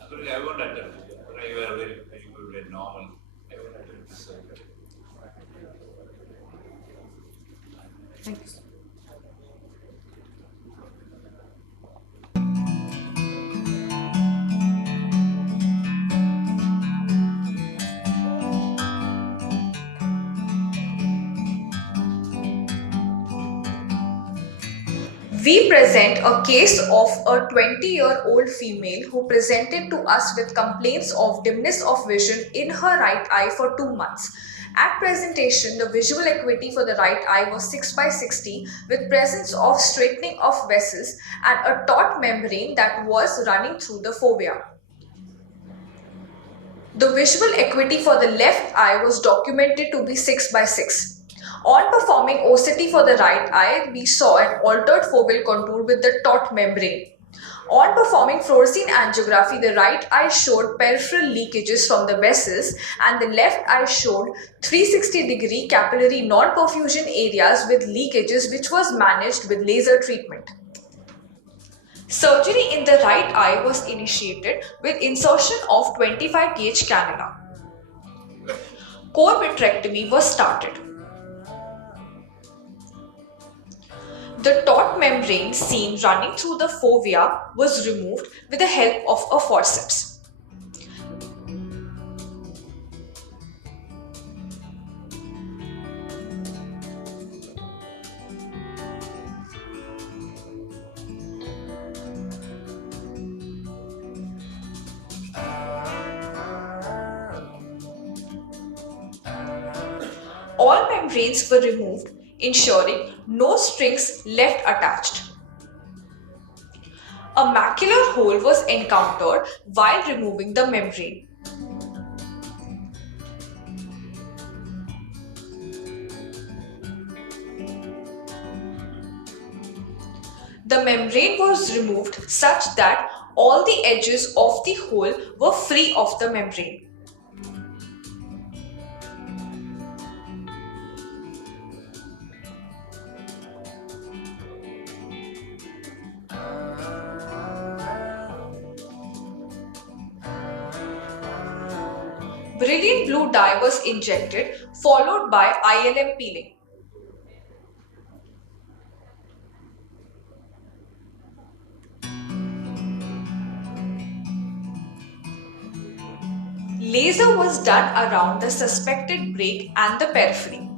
I won't attempt it. You were very, very good and normal. I won't attempt this. Thank you, sir. We present a case of a 20-year-old female who presented to us with complaints of dimness of vision in her right eye for 2 months. At presentation, the visual acuity for the right eye was 6/60 with presence of straightening of vessels and a taut membrane that was running through the fovea. The visual acuity for the left eye was documented to be 6/6. On performing OCT for the right eye, we saw an altered foveal contour with the taut membrane. On performing fluorescein angiography, the right eye showed peripheral leakages from the vessels and the left eye showed 360-degree capillary non-perfusion areas with leakages which was managed with laser treatment. Surgery in the right eye was initiated with insertion of 25 gauge cannula. Core vitrectomy was started. The taut membrane seen running through the fovea was removed with the help of a forceps. All membranes were removed, ensuring no strings left attached. A macular hole was encountered while removing the membrane. The membrane was removed such that all the edges of the hole were free of the membrane. Brilliant blue dye was injected, followed by ILM peeling. Laser was done around the suspected break and the periphery.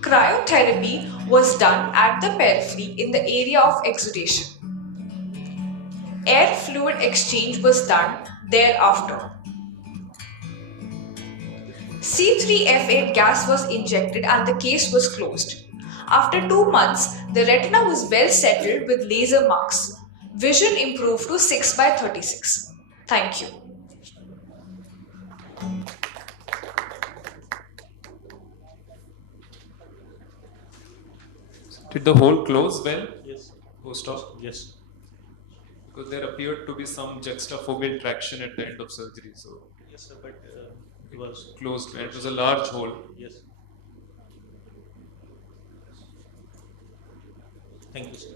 Cryotherapy was done at the periphery in the area of exudation. Air fluid exchange was done thereafter. C3F8 gas was injected and the case was closed. After 2 months, the retina was well settled with laser marks. Vision improved to 6/36. Thank you. Did the hole close well? Yes. Post-op? Yes. Because there appeared to be some juxtafoveal traction at the end of surgery. So Yes, sir, but it was closed. And it was a large hole. Yes. Thank you, sir.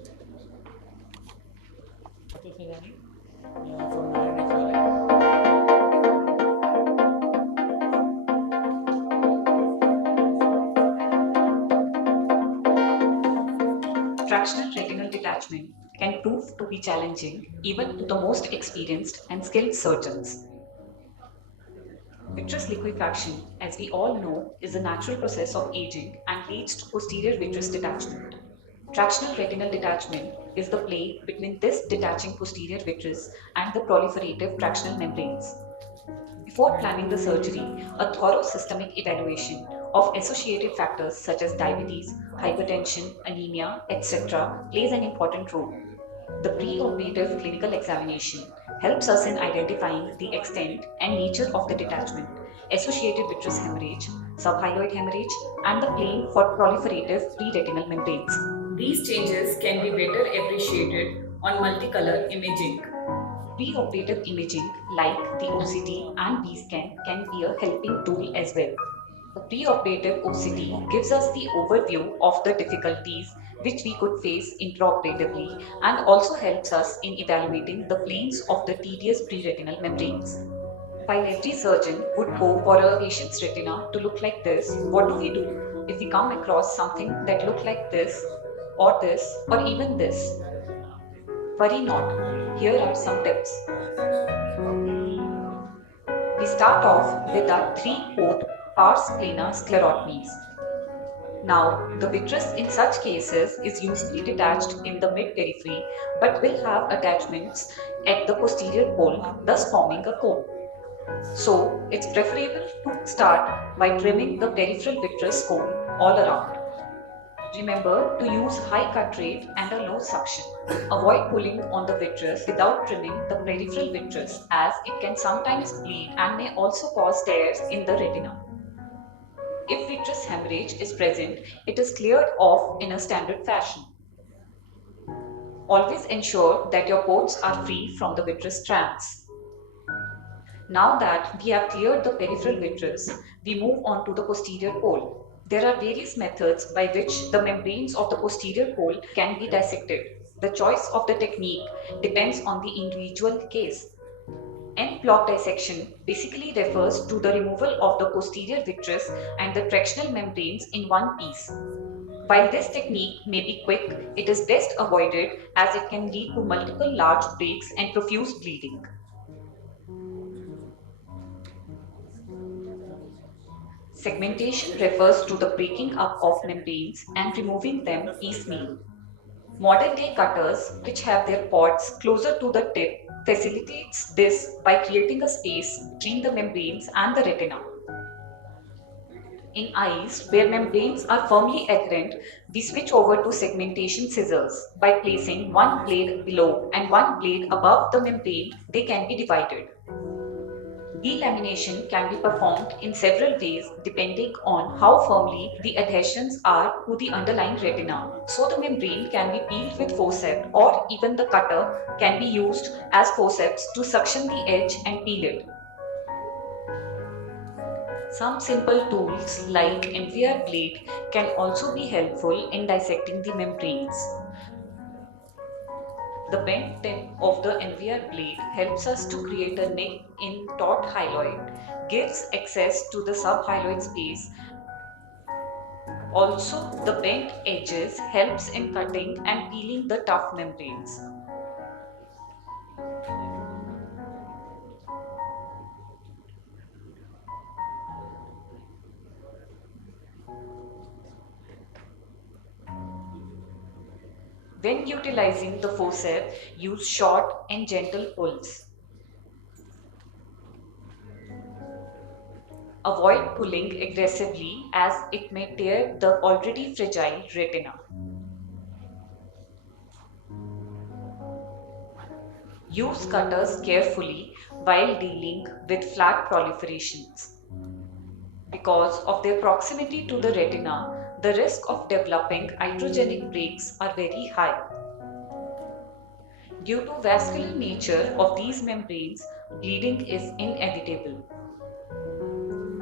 Fractional retinal detachment can prove to be challenging even to the most experienced and skilled surgeons. Vitreous liquefaction, as we all know, is a natural process of aging and leads to posterior vitreous detachment. Fractional retinal detachment is the play between this detaching posterior vitreous and the proliferative fractional membranes. Before planning the surgery, a thorough systemic evaluation of associated factors such as diabetes, hypertension, anemia, etc. plays an important role. The preoperative clinical examination helps us in identifying the extent and nature of the detachment, associated vitreous hemorrhage, subhyaloid hemorrhage, and the plane for proliferative pre-retinal membranes. These changes can be better appreciated on multicolor imaging. Preoperative imaging like the OCT and B-scan can be a helping tool as well. The preoperative OCT gives us the overview of the difficulties which we could face intraoperatively and also helps us in evaluating the planes of the tedious preretinal membranes. While every surgeon would go for a patient's retina to look like this, what do we do if we come across something that looks like this, or even this? Worry not, here are some tips. We start off with our 3-port pars plana sclerotomies. Now, the vitreous in such cases is usually detached in the mid-periphery but will have attachments at the posterior pole, thus forming a cone. So, it's preferable to start by trimming the peripheral vitreous cone all around. Remember to use high cut rate and a low suction. Avoid pulling on the vitreous without trimming the peripheral vitreous, as it can sometimes bleed and may also cause tears in the retina. If vitreous hemorrhage is present, it is cleared off in a standard fashion. Always ensure that your ports are free from the vitreous strands. Now that we have cleared the peripheral vitreous, we move on to the posterior pole. There are various methods by which the membranes of the posterior pole can be dissected. The choice of the technique depends on the individual case. End block dissection basically refers to the removal of the posterior vitreous and the tractional membranes in one piece. While this technique may be quick, it is best avoided as it can lead to multiple large breaks and profuse bleeding. Segmentation refers to the breaking up of membranes and removing them piecemeal. Modern day cutters, which have their pods closer to the tip, facilitates this by creating a space between the membranes and the retina. In eyes, where membranes are firmly adherent, we switch over to segmentation scissors. By placing one blade below and one blade above the membrane, they can be divided. Delamination can be performed in several ways depending on how firmly the adhesions are to the underlying retina. So the membrane can be peeled with forceps, or even the cutter can be used as forceps to suction the edge and peel it. Some simple tools like MVR blade can also be helpful in dissecting the membranes. The bent tip of the MVR blade helps us to create a nick in taut hyaloid, gives access to the subhyaloid space. Also, the bent edges helps in cutting and peeling the tough membranes. When utilizing the forceps, use short and gentle pulls. Avoid pulling aggressively as it may tear the already fragile retina. Use cutters carefully while dealing with flat proliferations. Because of their proximity to the retina, the risk of developing iatrogenic breaks are very high. Due to vascular nature of these membranes, bleeding is inevitable.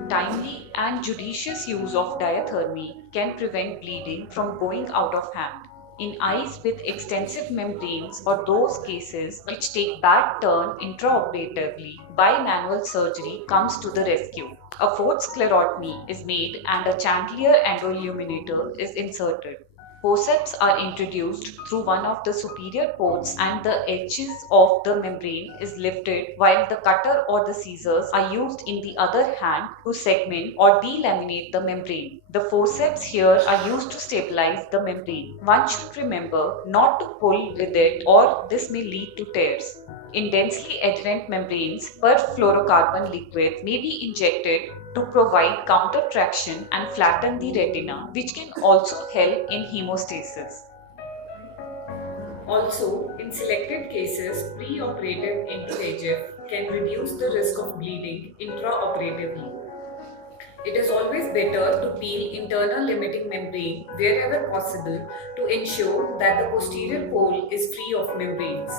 Timely and judicious use of diathermy can prevent bleeding from going out of hand. In eyes with extensive membranes or those cases which take bad turn intraoperatively, bimanual surgery comes to the rescue. A fourth sclerotomy is made and a chandelier endoilluminator is inserted. Forceps are introduced through one of the superior ports and the edges of the membrane is lifted while the cutter or the scissors are used in the other hand to segment or delaminate the membrane. The forceps here are used to stabilize the membrane. One should remember not to pull with it or this may lead to tears. In densely adherent membranes, perfluorocarbon liquid may be injected to provide counter traction and flatten the retina, which can also help in hemostasis. Also, in selected cases, preoperative anti-VEGF can reduce the risk of bleeding intraoperatively. It is always better to peel internal limiting membrane wherever possible to ensure that the posterior pole is free of membranes.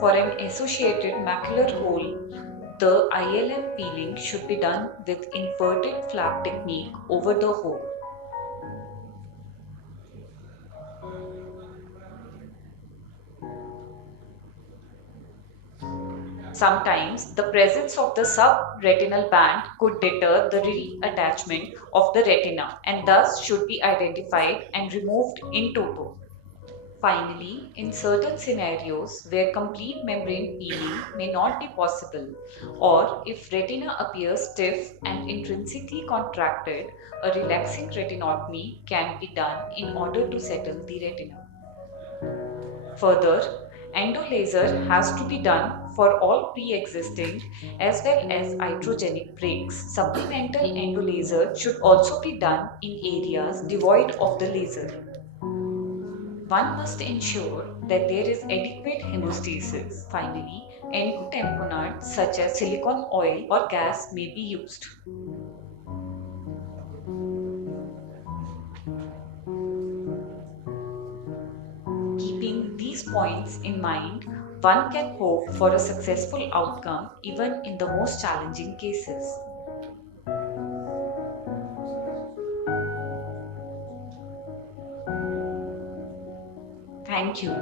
For an associated macular hole, the ILM peeling should be done with inverted flap technique over the hole. Sometimes the presence of the subretinal band could deter the reattachment of the retina and thus should be identified and removed in toto. Finally, in certain scenarios where complete membrane peeling may not be possible, or if retina appears stiff and intrinsically contracted, a relaxing retinotomy can be done in order to settle the retina. Further, endolaser has to be done for all pre-existing as well as iatrogenic breaks. Supplemental endolaser should also be done in areas devoid of the laser. One must ensure that there is adequate hemostasis. Finally, endotamponades such as silicone oil or gas may be used. Keeping these points in mind, one can hope for a successful outcome even in the most challenging cases. Thank you.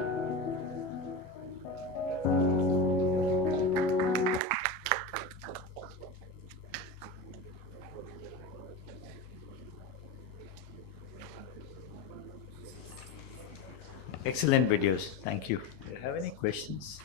Excellent videos. Thank you. Do you have any questions?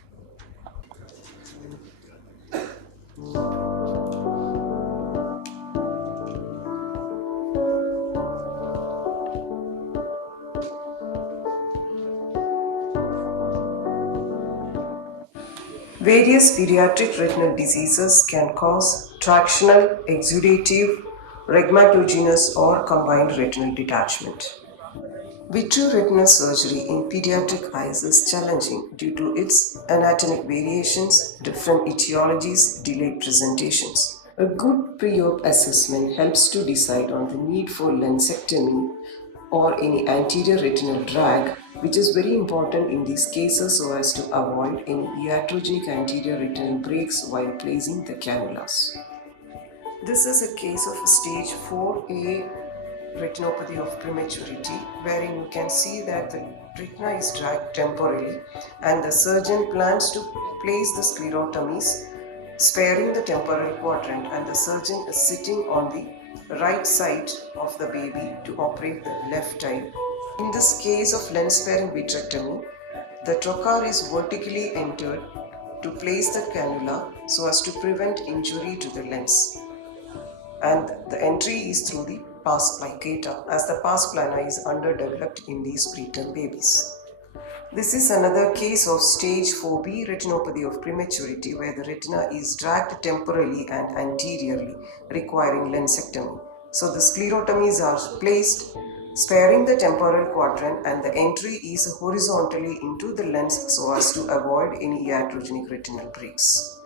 Various pediatric retinal diseases can cause tractional, exudative, rhegmatogenous, or combined retinal detachment. Vitreoretinal surgery in pediatric eyes is challenging due to its anatomic variations, different etiologies, delayed presentations. A good pre-op assessment helps to decide on the need for lensectomy or any anterior retinal drag, which is very important in these cases so as to avoid any iatrogenic anterior retinal breaks while placing the cannulas. This is a case of a stage 4A retinopathy of prematurity, wherein you can see that the retina is dragged temporally and the surgeon plans to place the sclerotomies sparing the temporal quadrant, and the surgeon is sitting on the right side of the baby to operate the left eye. In this case of lens sparing vitrectomy, the trocar is vertically entered to place the cannula so as to prevent injury to the lens, and the entry is through the pars plicata, as the pars plana is underdeveloped in these preterm babies. This is another case of stage 4B retinopathy of prematurity, where the retina is dragged temporally and anteriorly, requiring lensectomy. So the sclerotomies are placed sparing the temporal quadrant, and the entry is horizontally into the lens so as to avoid any iatrogenic retinal breaks.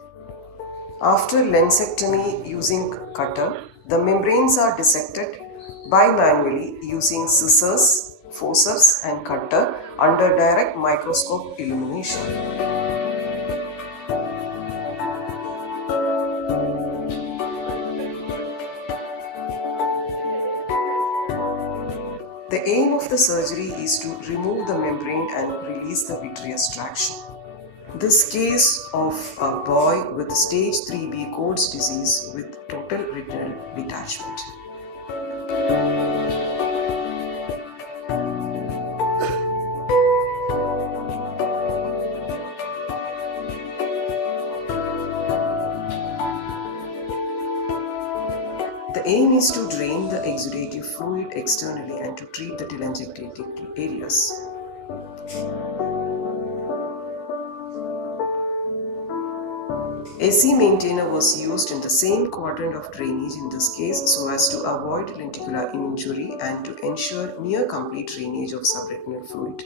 After lensectomy using cutter, the membranes are dissected bimanually using scissors, forceps and cutter under direct microscope illumination. The aim of the surgery is to remove the membrane and release the vitreous traction. This case of a boy with stage 3B Coats disease with total retinal detachment. The aim is to drain the exudative fluid externally and to treat the telangiectatic areas. AC maintainer was used in the same quadrant of drainage in this case so as to avoid lenticular injury and to ensure near complete drainage of subretinal fluid.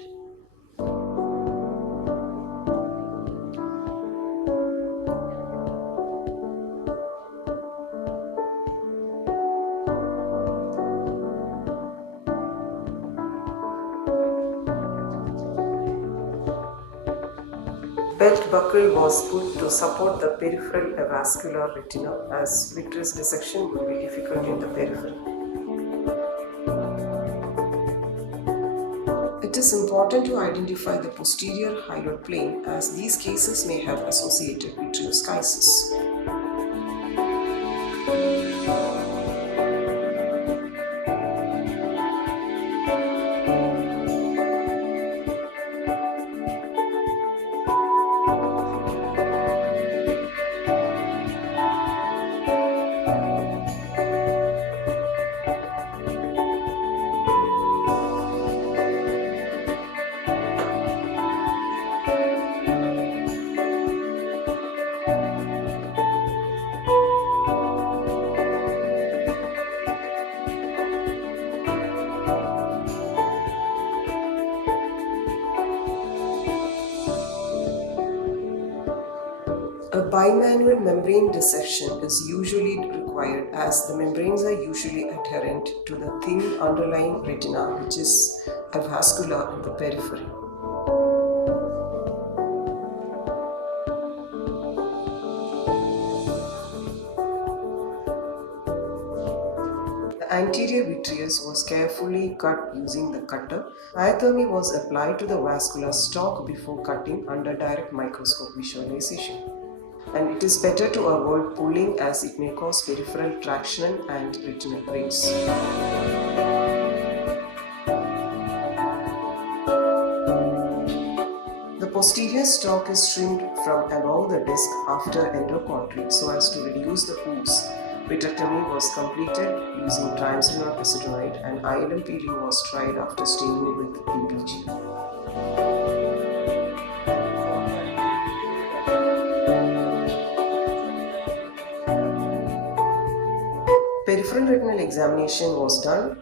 Belt buckle was put to support the peripheral avascular retina, as vitreous dissection would be difficult in the periphery. It is important to identify the posterior hyaloid plane, as these cases may have associated vitreoskisis. A bimanual membrane dissection is usually required, as the membranes are usually adherent to the thin underlying retina, which is avascular in the periphery. The anterior vitreous was carefully cut using the cutter. Hyothermy was applied to the vascular stalk before cutting under direct microscope visualization. And it is better to avoid pulling as it may cause peripheral traction and retinal breaks. The posterior stalk is trimmed from above the disc after endocontry so as to reduce the ooze. Vitrectomy was completed using triamcinolone acetonide and ILM peeling was tried after staining with UPG. Peripheral retinal examination was done,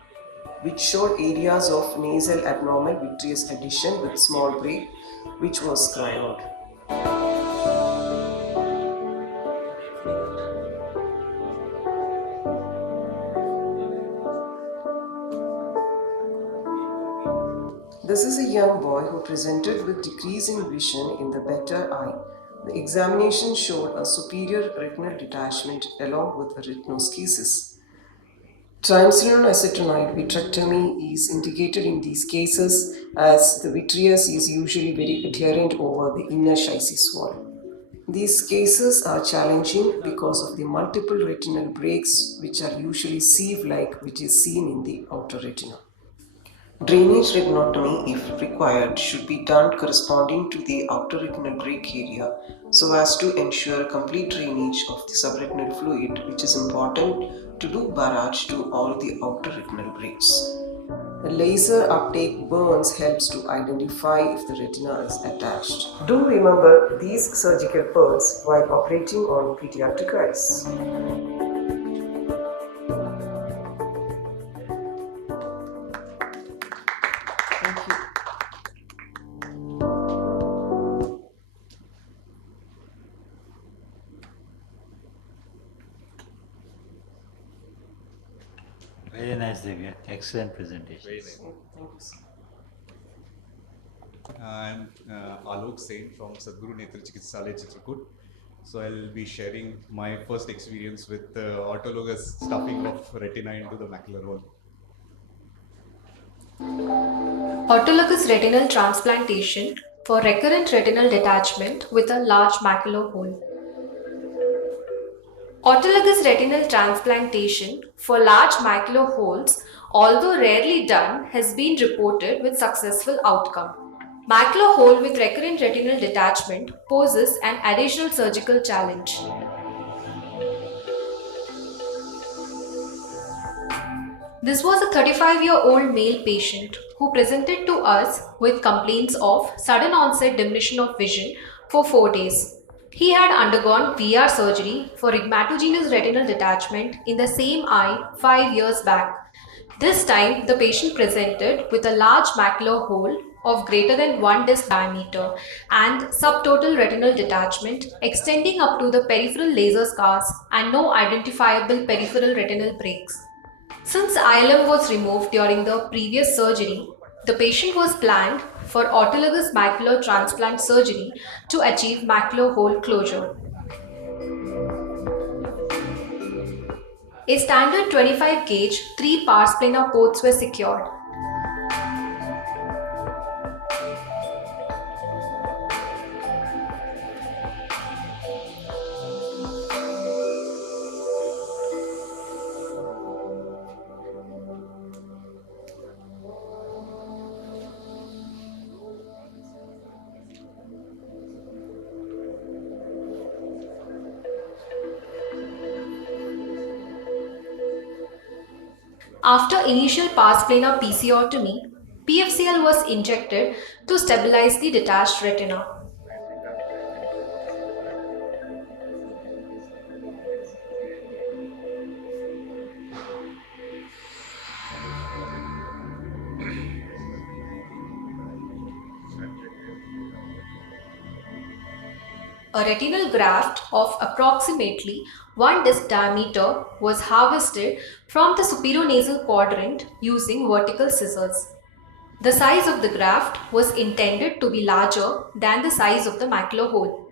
which showed areas of nasal abnormal vitreous addition with small break, which was cryoned. This is a young boy who presented with decrease in vision in the better eye. The examination showed a superior retinal detachment along with a retinoschisis. Triamcinolone acetonide vitrectomy is indicated in these cases as the vitreous is usually very adherent over the inner chassis wall. These cases are challenging because of the multiple retinal breaks which are usually sieve-like, which is seen in the outer retina. Drainage retinotomy, if required, should be done corresponding to the outer retinal break area so as to ensure complete drainage of the subretinal fluid, which is important to do barrage to all the outer retinal breaks. A laser uptake burns helps to identify if the retina is attached. Do remember these surgical pearls while operating on pediatric eyes. Thank you. Very nice, Divya. Excellent presentation. Thanks. I'm Alok Sain from Sadhguru Netra Chikitsalaya Chitrakoot. So I'll be sharing my first experience with autologous stuffing of retina into the macular wall. Autologous retinal transplantation for recurrent retinal detachment with a large macular hole. Autologous retinal transplantation for large macular holes, although rarely done, has been reported with successful outcome. Macular hole with recurrent retinal detachment poses an additional surgical challenge. This was a 35-year-old male patient who presented to us with complaints of sudden onset diminution of vision for 4 days. He had undergone VR surgery for rhegmatogenous retinal detachment in the same eye 5 years back. This time, the patient presented with a large macular hole of greater than 1 disc diameter and subtotal retinal detachment extending up to the peripheral laser scars and no identifiable peripheral retinal breaks. Since ILM was removed during the previous surgery, the patient was planned for autologous macular transplant surgery to achieve macular hole closure. A standard 25 gauge 3 pars planar ports were secured. After initial pars planar PCotomy, PFCL was injected to stabilize the detached retina. A retinal graft of approximately 1 disc diameter was harvested from the superior-nasal quadrant using vertical scissors. The size of the graft was intended to be larger than the size of the macular hole.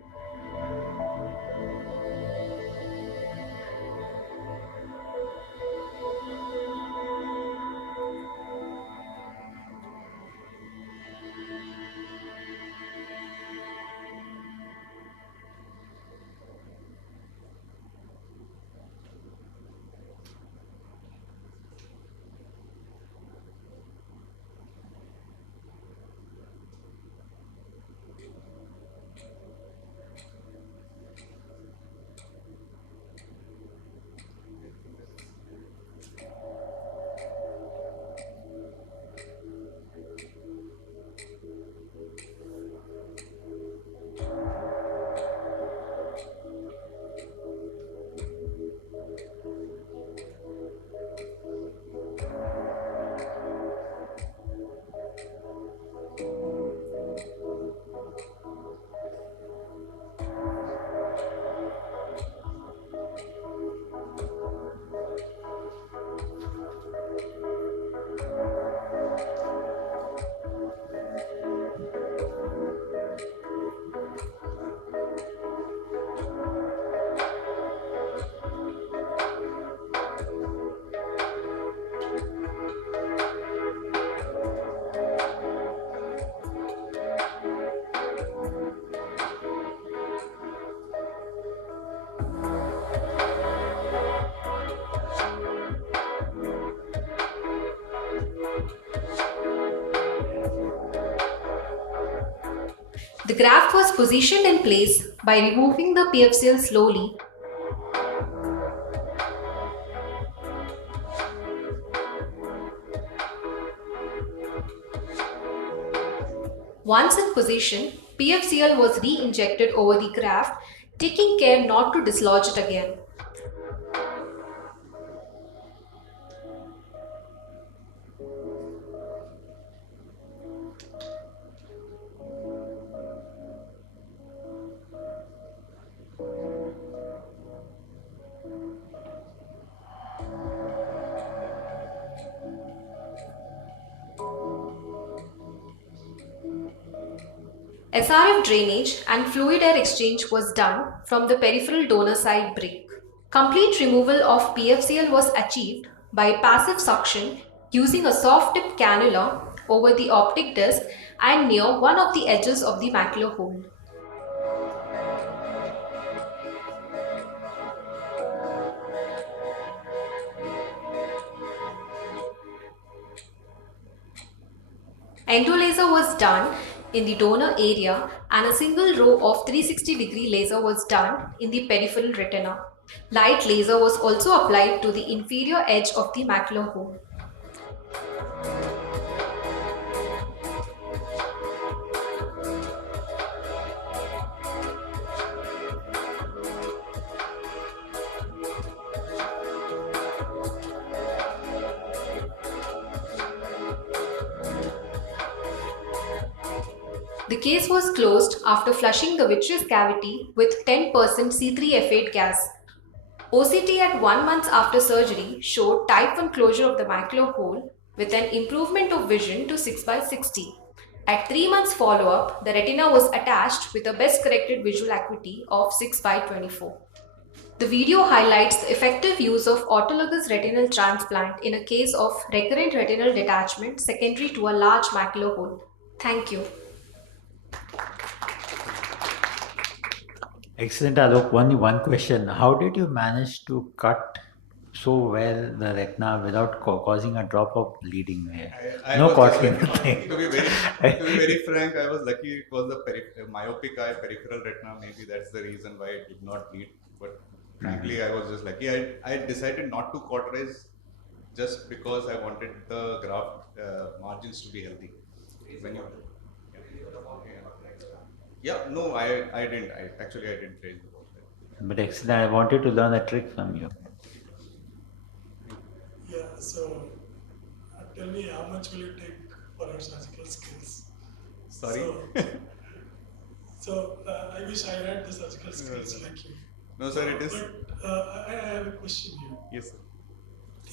graft was positioned in place by removing the PFCL slowly. Once in position, PFCL was re-injected over the graft, taking care not to dislodge it again. SRF drainage and fluid air exchange was done from the peripheral donor side break. Complete removal of PFCL was achieved by passive suction using a soft tip cannula over the optic disc and near one of the edges of the macular hole. Endolaser was done in the donor area and a single row of 360-degree laser was done in the peripheral retina. Light laser was also applied to the inferior edge of the macular hole. The case was closed after flushing the vitreous cavity with 10% C3F8 gas. OCT at 1 month after surgery showed type 1 closure of the macular hole with an improvement of vision to 6/60. At 3 months follow-up, the retina was attached with a best corrected visual acuity of 6/24. The video highlights the effective use of autologous retinal transplant in a case of recurrent retinal detachment secondary to a large macular hole. Thank you. Excellent, Alok. Only one question. How did you manage to cut so well the retina without causing a drop of bleeding? No cautery, nothing. To be very frank, I was lucky it was the myopic eye, peripheral retina. Maybe that's the reason why it did not bleed. But frankly, I was just lucky. I decided not to cauterize just because I wanted the graft margins to be healthy. When you, yeah, no, I didn't. I didn't raise about that. But excellent. I wanted to learn a trick from you. Yeah, so tell me how much will it take for your surgical skills? Sorry? So I wish I had the surgical skills like you. No, sir, it is. But I have a question here. Yes, sir.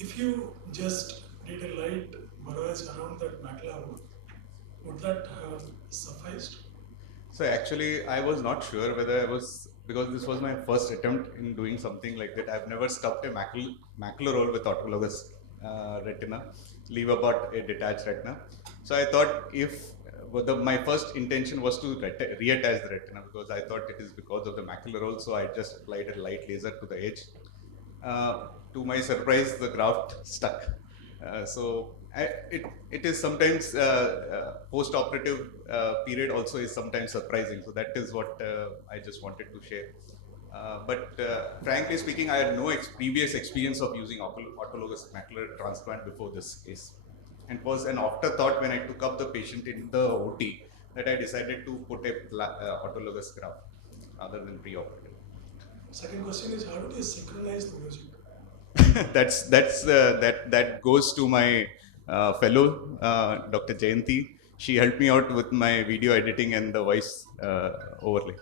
If you just did a light barrage around that macula hole, would that have sufficed? So actually, I was not sure whether I was, because this was my first attempt in doing something like that. I've never stuffed a macular hole with autologous retina, leave apart a detached retina. So I thought if my first intention was to reattach the retina, because I thought it is because of the macular hole. So I just applied a light laser to the edge. To my surprise, the graft stuck. It is sometimes post-operative period also is sometimes surprising. So that is what I just wanted to share. But frankly speaking, I had no previous experience of using autologous macular transplant before this case. And it was an afterthought when I took up the patient in the OT that I decided to put a autologous graft rather than pre-operative. Second question is, how do you synchronize the music? That goes to my fellow Dr. Jayanti. She helped me out with my video editing and the voice overlay.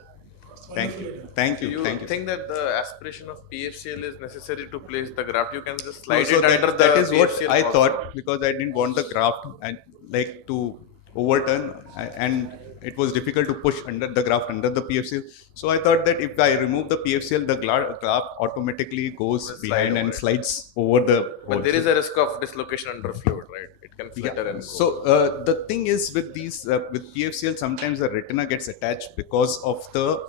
Thank you. Do you think that the aspiration of PFCL is necessary to place the graft? You can just slide it under the That is what PFCL I also. thought, because I didn't want the graft and like to overturn, and it was difficult to push the graft under the PFCL. So I thought that if I remove the PFCL, the graft automatically goes behind and slides over the. But there is a risk of dislocation under fluid, right? It can flutter and go. So the thing is with these with PFCL, sometimes the retina gets attached because of the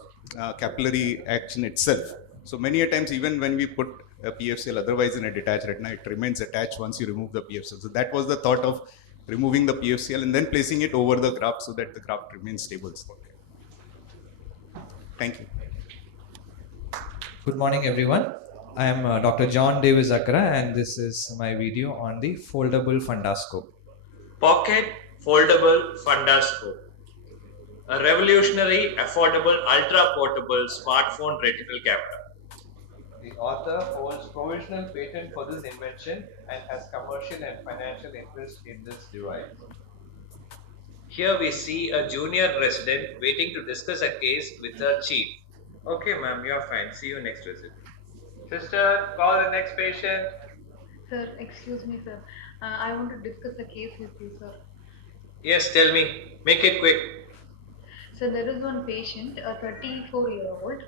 capillary action itself. So many a times, even when we put a PFCL otherwise in a detached retina, it remains attached once you remove the PFCL. So that was the thought of removing the PFCL and then placing it over the graft so that the graft remains stable. Thank you. Good morning, everyone. I am Dr. John Davis Akra, and this is my video on the foldable fundoscope. Pocket Foldable Fundoscope, a revolutionary, affordable, ultra-portable smartphone retinal camera. The author holds provisional patent for this invention and has commercial and financial interest in this device. Here we see a junior resident waiting to discuss a case with her chief. Okay, ma'am, you're fine. See you next visit. Sister, call the next patient. Sir, excuse me, sir. I want to discuss a case with you, sir. Yes, tell me. Make it quick. So there is one patient, a 34-year-old,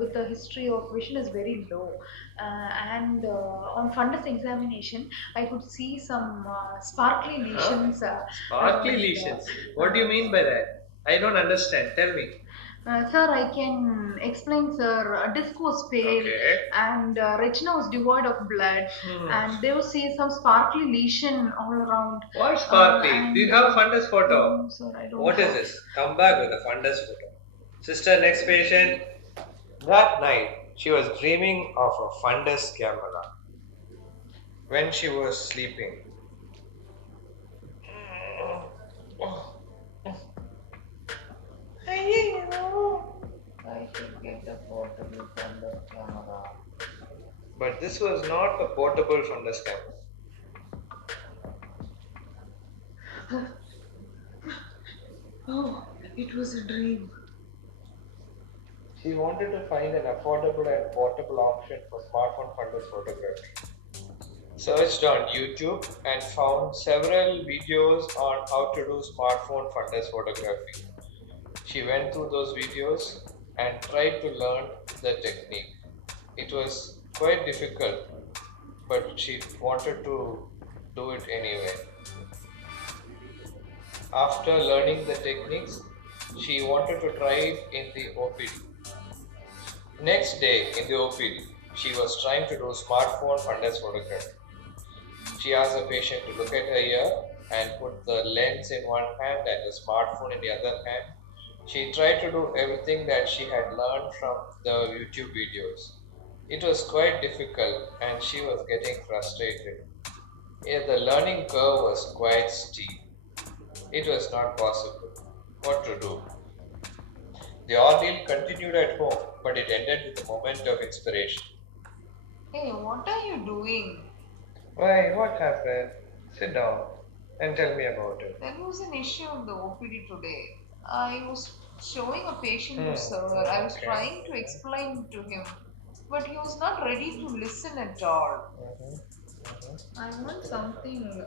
with a history of vision is very low, and on fundus examination, I could see some sparkly lesions. Sparkly lesions. What do you mean by that? I don't understand. Tell me. Sir, I can explain, sir. A disc was pale, Okay. and retina was devoid of blood, and there was some sparkly lesion all around. Why sparkly? And, Do you have a fundus photo? No, sir, I don't. What is this? Come back with a fundus photo. Sister, next patient. That night, she was dreaming of a fundus camera when she was sleeping. I should get a portable fundus camera. But this was not a portable fundus camera. Oh, it was a dream. She wanted to find an affordable and portable option for smartphone fundus photography. Searched on YouTube and found several videos on how to do smartphone fundus photography. She went through those videos and tried to learn the technique. It was quite difficult, but she wanted to do it anyway. After learning the techniques, she wanted to try it in the OPD. Next day in the OPD, she was trying to do smartphone fundus photography. She asked the patient to look at her ear and put the lens in one hand and the smartphone in the other hand. She tried to do everything that she had learned from the YouTube videos. It was quite difficult and she was getting frustrated. The learning curve was quite steep. It was not possible. What to do? The ordeal continued at home, but it ended with a moment of inspiration. Hey, what are you doing? Why, what happened? Sit down and tell me about it. There was an issue in the OPD today. I was showing a patient to sir. I was trying to explain to him, but he was not ready to listen at all. I want something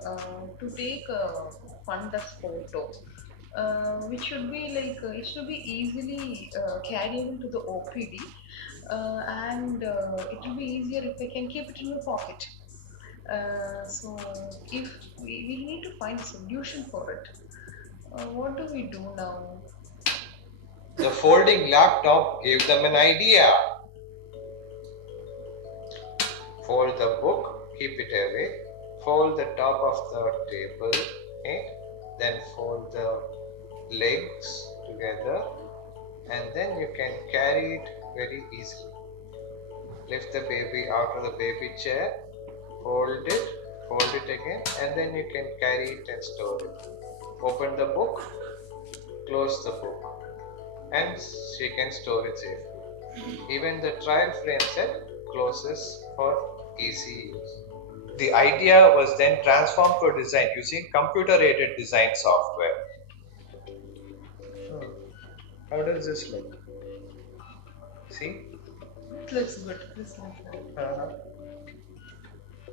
to take a fundus photo, which should be like it should be easily carried into the OPD, and it will be easier if I can keep it in your pocket. So if we need to find a solution for it, what do we do now? The folding laptop gave them an idea. Fold the book, keep it away, fold the top of the table, then fold the legs together, and then you can carry it very easily. Lift the baby out of the baby chair, fold it again, and then you can carry it and store it. Open the book, close the book, and she can store it safely. Even the trial frame set closes for easy use. The idea was then transformed to a design using computer-aided design software. How does this look? See? It looks good. This looks good.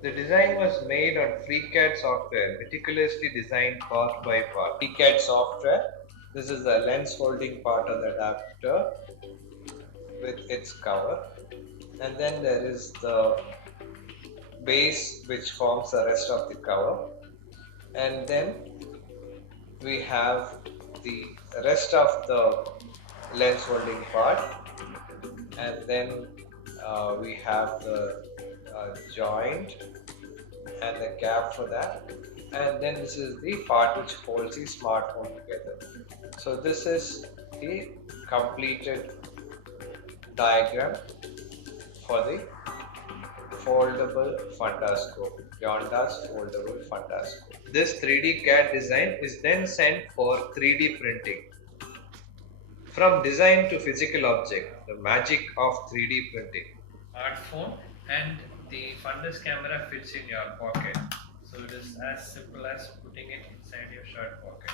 The design was made on FreeCAD software, meticulously designed part by part. FreeCAD software. This is the lens folding part of the adapter with its cover, and then there is the base which forms the rest of the cover, and then we have the rest of the lens folding part, and then we have the joint and the gap for that, and then this is the part which holds the smartphone together. So this is the completed diagram for the foldable fundascope, Yonda's foldable fundascope. This 3D CAD design is then sent for 3D printing. From design to physical object, the magic of 3D printing. Smartphone and the fundus camera fits in your pocket. So it is as simple as putting it inside your shirt pocket.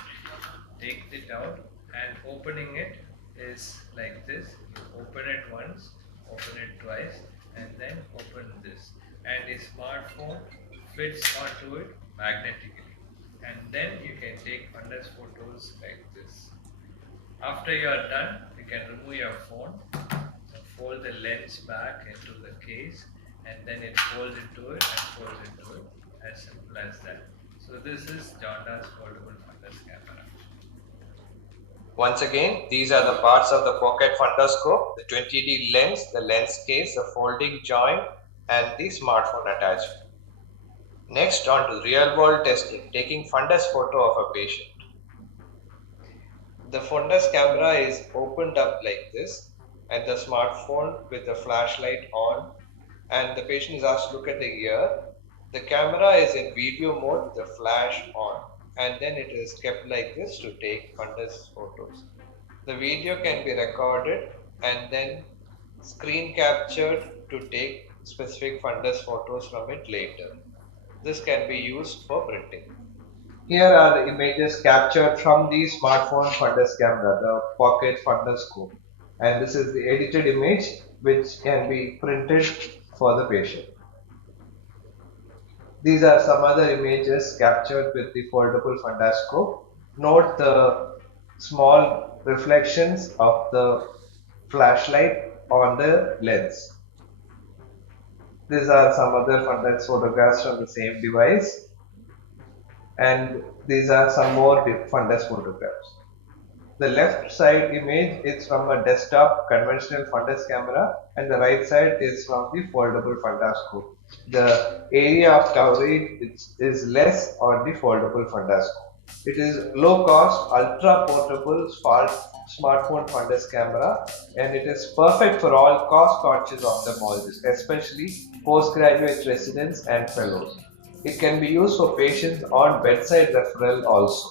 Take it out and opening it is like this. You open it once, open it twice, and then open this. And the smartphone fits onto it magnetically. And then you can take fundus photos like this. After you are done, you can remove your phone, fold the lens back into the case, and then it folds into it and folds into it, as simple as that. So this is Jonda's foldable fundus camera. Once again, these are the parts of the pocket fundoscope, the 20D lens, the lens case, the folding joint, and the smartphone attachment. Next, on to real world testing, taking fundus photo of a patient. The fundus camera is opened up like this, and the smartphone with the flashlight on, and the patient is asked to look at the ear. The camera is in video mode, the flash on, and then it is kept like this to take fundus photos. The video can be recorded and then screen captured to take specific fundus photos from it later. This can be used for printing. Here are the images captured from the smartphone fundus camera, the pocket fundoscope. And this is the edited image which can be printed for the patient. These are some other images captured with the foldable fundoscope. Note the small reflections of the flashlight on the lens. These are some other fundus photographs from the same device. And these are some more fundus photographs. The left side image is from a desktop conventional fundus camera, and the right side is from the foldable fundoscope. The area of coverage is less on the foldable fundoscope. It is low cost, ultra portable smartphone fundus camera, and it is perfect for all cost conscious ophthalmologists, especially postgraduate residents and fellows. It can be used for patients on bedside referral also,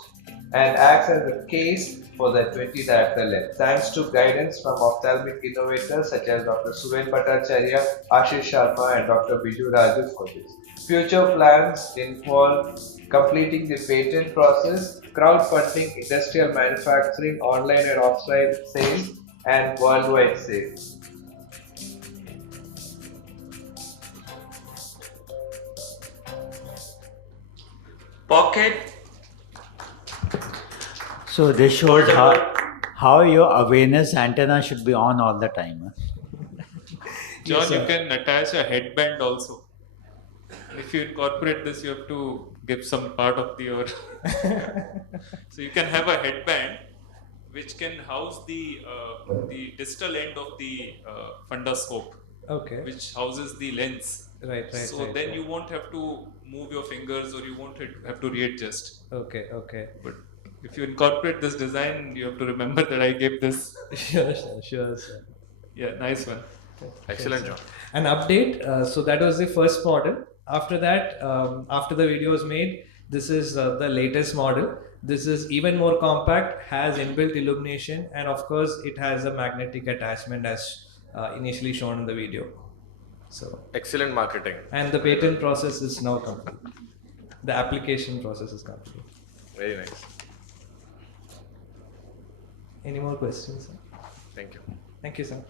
and acts as a case for the 20 diopter lens. Thanks to guidance from ophthalmic innovators such as Dr. Suven Bhattacharya, Ashish Sharma, and Dr. Biju Raju for this. Future plans involve completing the patent process, crowdfunding, industrial manufacturing, online and offsite sales, and worldwide sales. Pocket. So this shows how your awareness antenna should be on all the time. John, Yes, you sir. can attach a headband also. If you incorporate this, you have to give some part of your. So you can have a headband which can house the distal end of the fundoscope. Okay. Which houses the lens. Right. So then you won't have to move your fingers, or you won't have to readjust. Okay. But if you incorporate this design, you have to remember that I gave this. Sure, sir. Yeah, nice one. Excellent, Sure, John. sir. An update. So that was the first model. After that, after the video was made, this is the latest model. This is even more compact, has inbuilt illumination, and of course, it has a magnetic attachment as initially shown in the video. So Excellent marketing. and the patent process is now complete. The application process is complete. Very nice. Any more questions, sir? Thank you. Thank you, sir.